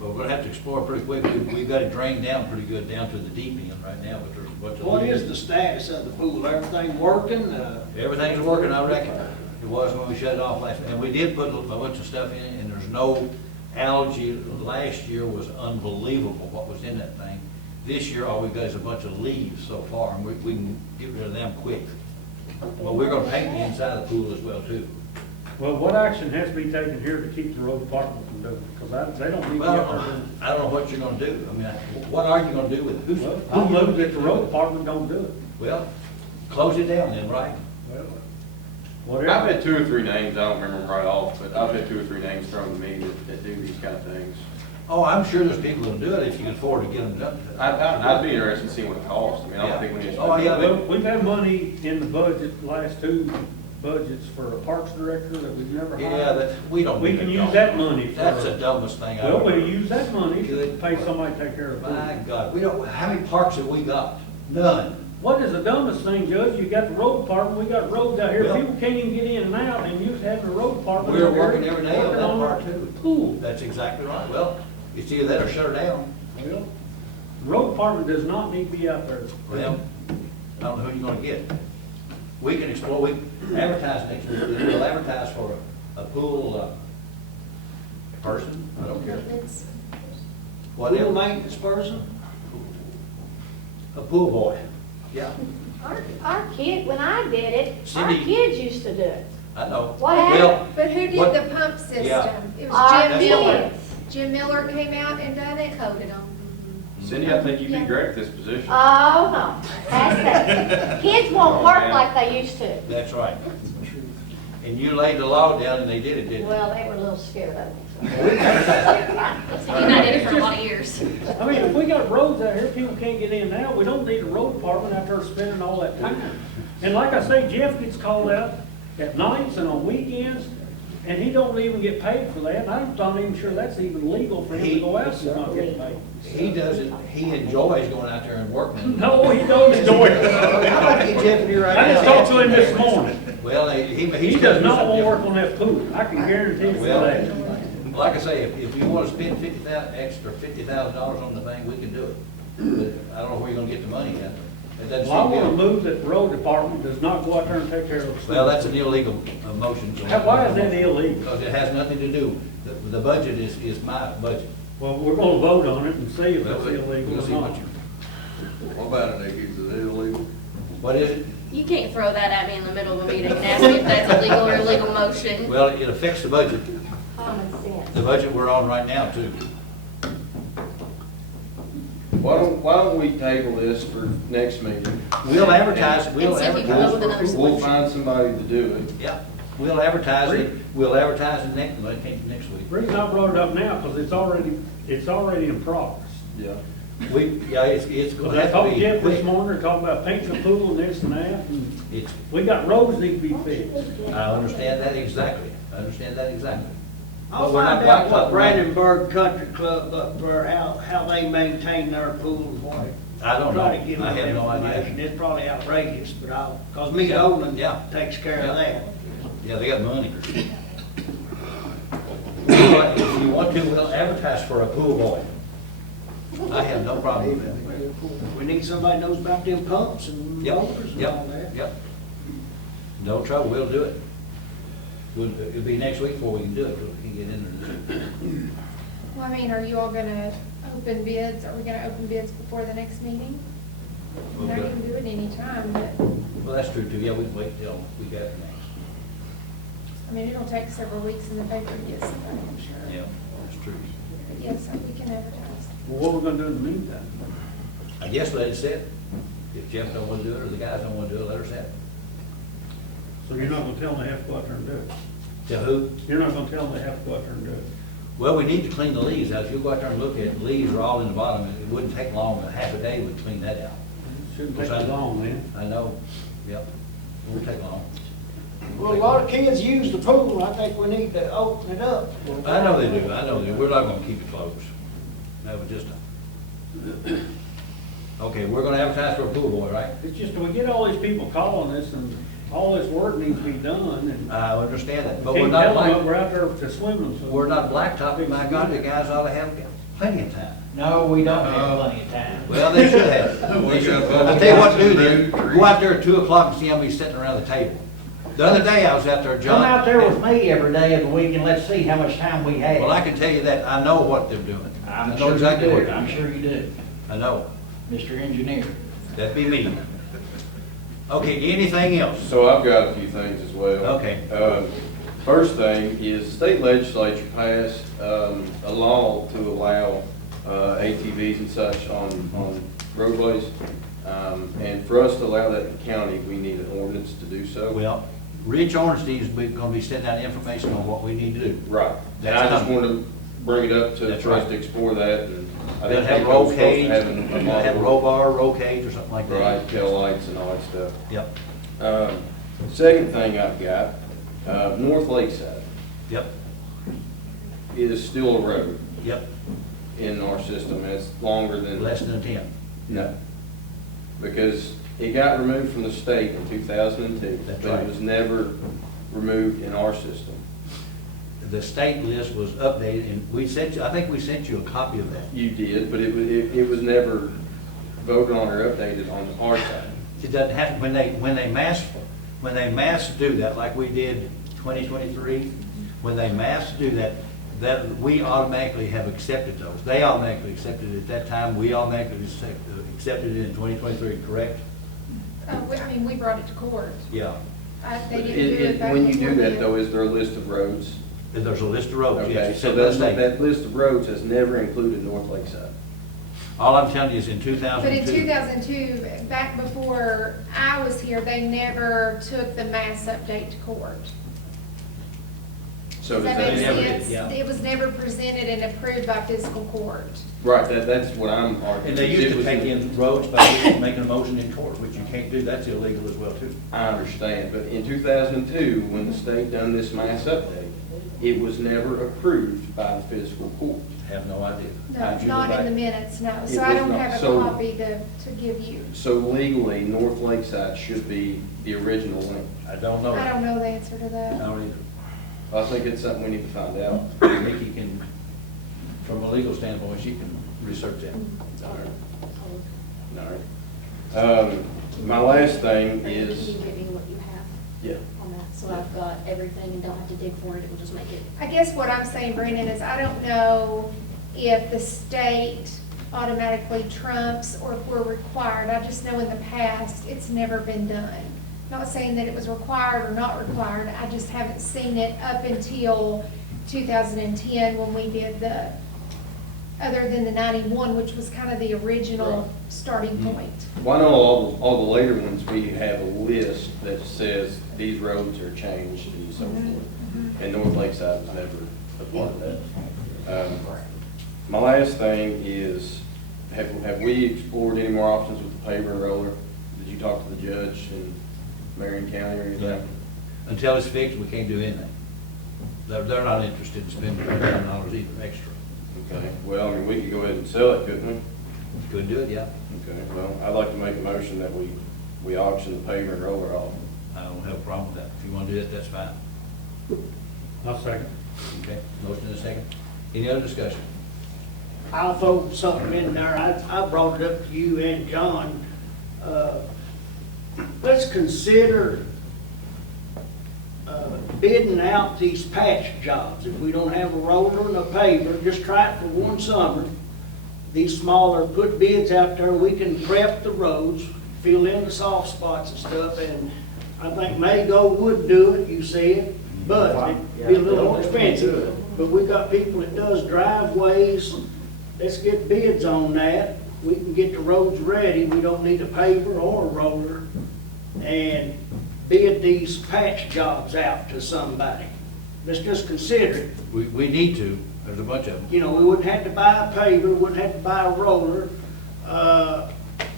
But we're gonna have to explore pretty quick. We've got it drained down pretty good down to the deep end right now, but there's a bunch of. What is the status of the pool? Everything working? Everything's working, I reckon. It was when we shut it off last, and we did put a bunch of stuff in it, and there's no algae. Last year was unbelievable what was in that thing. This year, all we got is a bunch of leaves so far, and we can get rid of them quick. Well, we're gonna paint the inside of the pool as well, too. well, what action has to be taken here to keep the road department from doing it? Because they don't need to be out there doing it. I don't know what you're gonna do. I mean, what are you gonna do with it? Who's? Well, I'll move that the road department don't do it. Well, close it down then, right? Well, I've whatever. had 2 or 3 names, I don't remember them right off, but I've had 2 or 3 names thrown to me that do these kind of things. Oh, I'm sure there's people that'll do it if you can afford to get them done. I'd be interested in seeing what it costs. I mean, I don't think we need to. Oh, yeah. Well, we've had money in the budget, the last 2 budgets for a parks director that we've never hired. Yeah, we don't. We need can it, use don't. that money for. That's the dumbest thing I Well, ever. we use that money to Good. pay somebody to take care of it. My God, we don't, how many parks have we got? None. What is the dumbest thing, Judge? You got the road department, we got roads out here, Well- people can't even get in and out, and you have the road department. We're out here working every day on working that part the too. Pool. That's exactly right. Well, it's either that or shut her down. Well, the road department does not need to be out there. Well, I don't know who you're gonna get. We can explore, we advertise next week. We'll advertise for a pool, person. I don't care. Pool Whatever. maintenance person? A pool boy. Yeah, Our kid, when I did it, our Cindy- kids used to do it. I know. What Well, happened? But who did What- the pump system? Yeah. It Our was Jim Miller. kids. Jim Miller came out and done it. Coded them. Cindy, I think you'd be great at this position. Oh, no. That's that. Kids won't work like they used to. That's right. And you laid the law down and they did it, didn't they? Well, they were a little scared of me. It's been united for a lot of years. I mean, if we got roads out here, people can't get in now, we don't need a road department out there spending all that time. And like I say, Jeff gets called out at nights and on weekends, and he don't even get paid for that, and I'm not even sure that's even legal for him to go out and not get paid. He doesn't, he enjoys going out there and working. No, he don't enjoy it. I'd like to get Jeff in here right now. I just talked to him this morning. Well, He does not want to work on that pool, I can guarantee you Well, that. like I say, if you want to spend $50,000 on the thing, we can do it. But I don't know where you're gonna get the money at. It doesn't Well, I seem want to good. move that the road department does not go out there and take care of the Well, that's an illegal motion. so- Why is that illegal? Because it has nothing to do, the budget is my budget. Well, we're gonna vote on it and see if it's We'll illegal see or what not. What about it, Nick, is it illegal? What is it? You can't throw that at me in the middle of a meeting and ask me if that's a legal or illegal motion. Well, it affects the budget, Common sense. the budget we're on right now too. Why don't we table this for next meeting? We'll advertise, And see if you come up with another We'll solution. find somebody to do it. Yeah, we'll advertise it next week. The reason I brought it up now, because it's already in progress. Yeah. It's Because gonna I have talked to to be Jeff this quick. morning, they're talking about painting the pool and this and that, and It's, we got roads need to be fixed. I understand that exactly, I'll But we're not find out blacktop what Brandenburg Country Club up there, how they maintain their pools, what. I don't know, Try to get I have no information. idea. It's probably outrageous, but cause Miss Olin Yeah. takes care of that. Yeah, they got money. If you want to, we'll advertise for a pool boy. I have no problem with that. We need somebody that knows about them pumps and Yep, motors and all that. Yep. No trouble, we'll do it. It'll be next week before we can do it, because we can get in there. Well, I mean, are you all gonna open bids? Are we gonna open bids before the next meeting? I mean, I can do it anytime, but, Well, that's true too, yeah, we can wait till week after next. I mean, it'll take several weeks in the paper to get somebody, I'm sure. Yeah, that's true. But yes, we can advertise. Well, what are we gonna do in the meantime? I guess let it sit. If Jeff don't want to do it, or the guys don't want to do it, let her sit. So you're not gonna tell them they have to go out there and do it? To who? You're not gonna tell them they have to go out there and do it? Well, we need to clean the leaves out. If you go out there and look at it, the leaves are all in the bottom, and it wouldn't take long, but half a day would clean that out. Shouldn't take too long then. I know, yep, it won't take long. Well, a lot of kids use the pool, I think we need to open it up. I know they do, we're not gonna keep it closed. That was just okay, we're gonna advertise for a pool boy, right? It's just, we get all these people calling us and all this work needs to be done and I understand that, but we're can't not tell them like, we're out there to swim them. So we're not blacktopping, my God, the guys ought to have plenty of time. No, we don't have plenty of time. Well, they should have. They should. I'll tell you what to do then, go out there at 2 o'clock and see how many sitting around the table. The other day I was out there, John. Come out there with me every day of the week and let's see how much time we have. Well, I can tell you that, I know what they're doing. I I'm know sure you exactly what do, they're I'm doing. sure you do, I know, Mr. Engineer. that'd be me. Okay, anything else? So I've got a few things as well. Okay. First thing is the state legislature passed a law to allow ATVs and such on roadways. And for us to allow that in the county, we need an ordinance to do so. Well, Rich Ornstein is gonna be sending out information on what we need to do. Right. And I just wanted to bring it up to, That's for us right. to explore that. And I They'll didn't have think I roll was supposed to cage, have a they'll have roll bar, roll cage or something like that. Right, tail lights and all that stuff. Yep, Second thing I've got, North Lakeside yep, is still a road yep, in our system. It's longer than. less than 10. No. Because it got removed from the state in 2002. That's But right. it was never removed in our system. The state list was updated and we sent you, I think we sent you a copy of that. You did, but it was never voted on or updated on our side. It doesn't have, when they mass do that, like we did 2023, when they mass do that, that we automatically have accepted those. They automatically accepted it at that time, we automatically accepted it in 2023, correct? I mean, we brought it to court. Yeah. They didn't do it back When you do before that then. though, is there a list of roads? There's a list of roads, yes. Okay, it's so in the that, state. that list of roads has never included North Lakeside. All I'm telling you is in But in 2002. 2002, back before I was here, they never took the mass update to court. So Does does that make that, sense? yeah. It was never presented and approved by fiscal court. right, that's what I'm arguing. And they It used to was- take in roads by making a motion in court, which you can't do, that's illegal as well too. I understand, but in 2002, when the state done this mass update, it was never approved by the fiscal court. Have no idea. No, How'd you not go in the back? minutes, no. It So I was don't not. have a So- copy to give you. So legally, North Lakeside should be the original link. I don't know. I don't know the answer to I that. don't either. I think it's something we need to find out. Nikki can, from a legal standpoint, she can research that. All right. My last thing Can is, you give me what you have yeah, on that, so I've got everything and don't have to dig for it, it will just make it. I guess what I'm saying, Brandon, is I don't know if the state automatically trumps or if we're required. I just know in the past, it's never been done. Not saying that it was required or not required, I just haven't seen it up until 2010 when we did the, other than the 91, which was kind of the original Right. starting point. well, I know all the later ones, we have a list that says these roads are changed and so forth. And North Lakeside was never a part of that. My last thing is, have we explored any more options with the paver and roller? Did you talk to the judge in Marion County or anything? Yeah. Until it's fixed, we can't do anything. They're not interested in spending $100 either extra. Okay, well, I mean, we could go ahead and sell it, couldn't we? Couldn't do it, yeah. Okay, well, I'd like to make a motion that we auction the paver and roller off. I don't have a problem with that. If you want to do it, that's fine. I'll second. Okay, motion and a second. Any other discussion? I'll throw something in there. I brought it up to you and John. Let's consider bidding out these patch jobs. If we don't have a roller and a paver, just try it for one summer. These smaller, put bids out there, we can prep the roads, fill in the soft spots and stuff, and I think Maygo would do it, you see it, but it'd be a little more expensive. But we got people that does driveways, let's get bids on that. We can get the roads ready, we don't need a paver or a roller, and bid these patch jobs out to somebody. Let's just consider it. We need to. There's a bunch of them. You know, we wouldn't have to buy a paver, wouldn't have to buy a roller.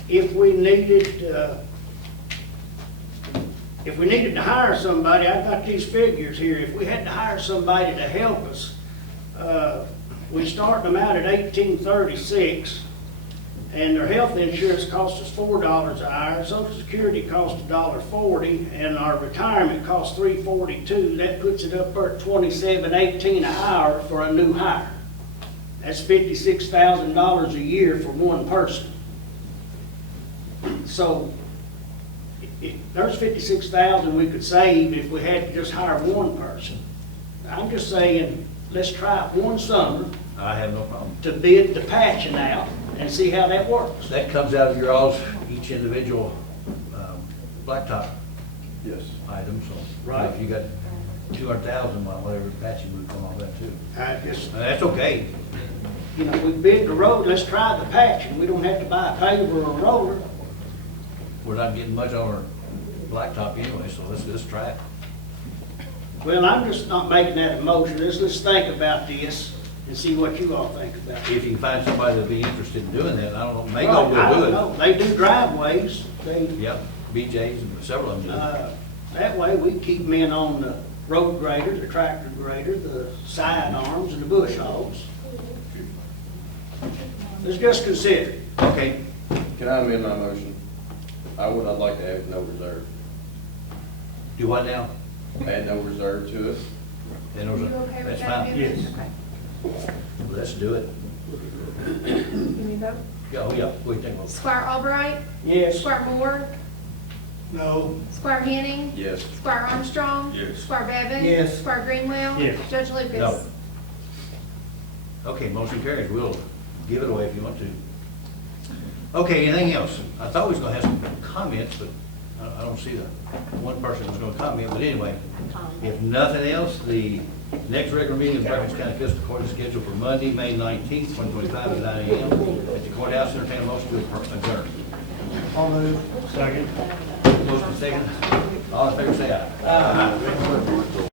If we needed to hire somebody, I've got these figures here. If we had to hire somebody to help us, we start them out at $18.36, and their health insurance costs us $4 an hour, Social Security costs $1.40, and our retirement costs $3.42. That puts it up there at $27.18 an hour for a new hire. That's $56,000 a year for one person. So there's $56,000 we could save if we had to just hire one person. I'm just saying, let's try it one summer I have no problem. to bid the patching out and see how that works. That comes out of your all's, each individual blacktop Yes. item, so. Right. If you got 200,000, whatever, patching would come on that too. Just, That's okay. you know, we bid the road, let's try the patching. We don't have to buy a paver or a roller. We're not getting much on our blacktop anyway, so let's try it. Well, I'm just not making that a motion. Let's think about this and see what you all think about it. If you can find somebody that'd be interested in doing that, I don't know, Maygo I will don't do know. it. They do driveways. They, Yep, BJ's and several of them do. that way we keep them in on the road grader, the tractor grader, the side arms, and the bush hogs. Let's just consider it. Okay, Can I amend my motion? I'd like to add no reserve. do what now? Add no reserve to it. Then there's You a- okay with That's that? fine. Yes. Let's do it. Can we vote? Oh, yeah, we take one. Squire Albright? Yes. Squire Moore? No. Squire Henning? Yes. Squire Armstrong? Yes. Squire Bevan? Yes. Squire Greenwell? Yes. Judge Lucas? No. Okay, motion carries. We'll give it away if you want to. Okay, anything else? I thought we was gonna have some comments, but I don't see the one person was gonna comment, but anyway. If nothing else, the next regular meeting of Breckinridge County Fiscal Court is scheduled for Monday, May 19th, 2025 at 9 a.m. at the courthouse. Entertain a motion to adjourn. I'll move. Second. Motion second. All in favor, say aye.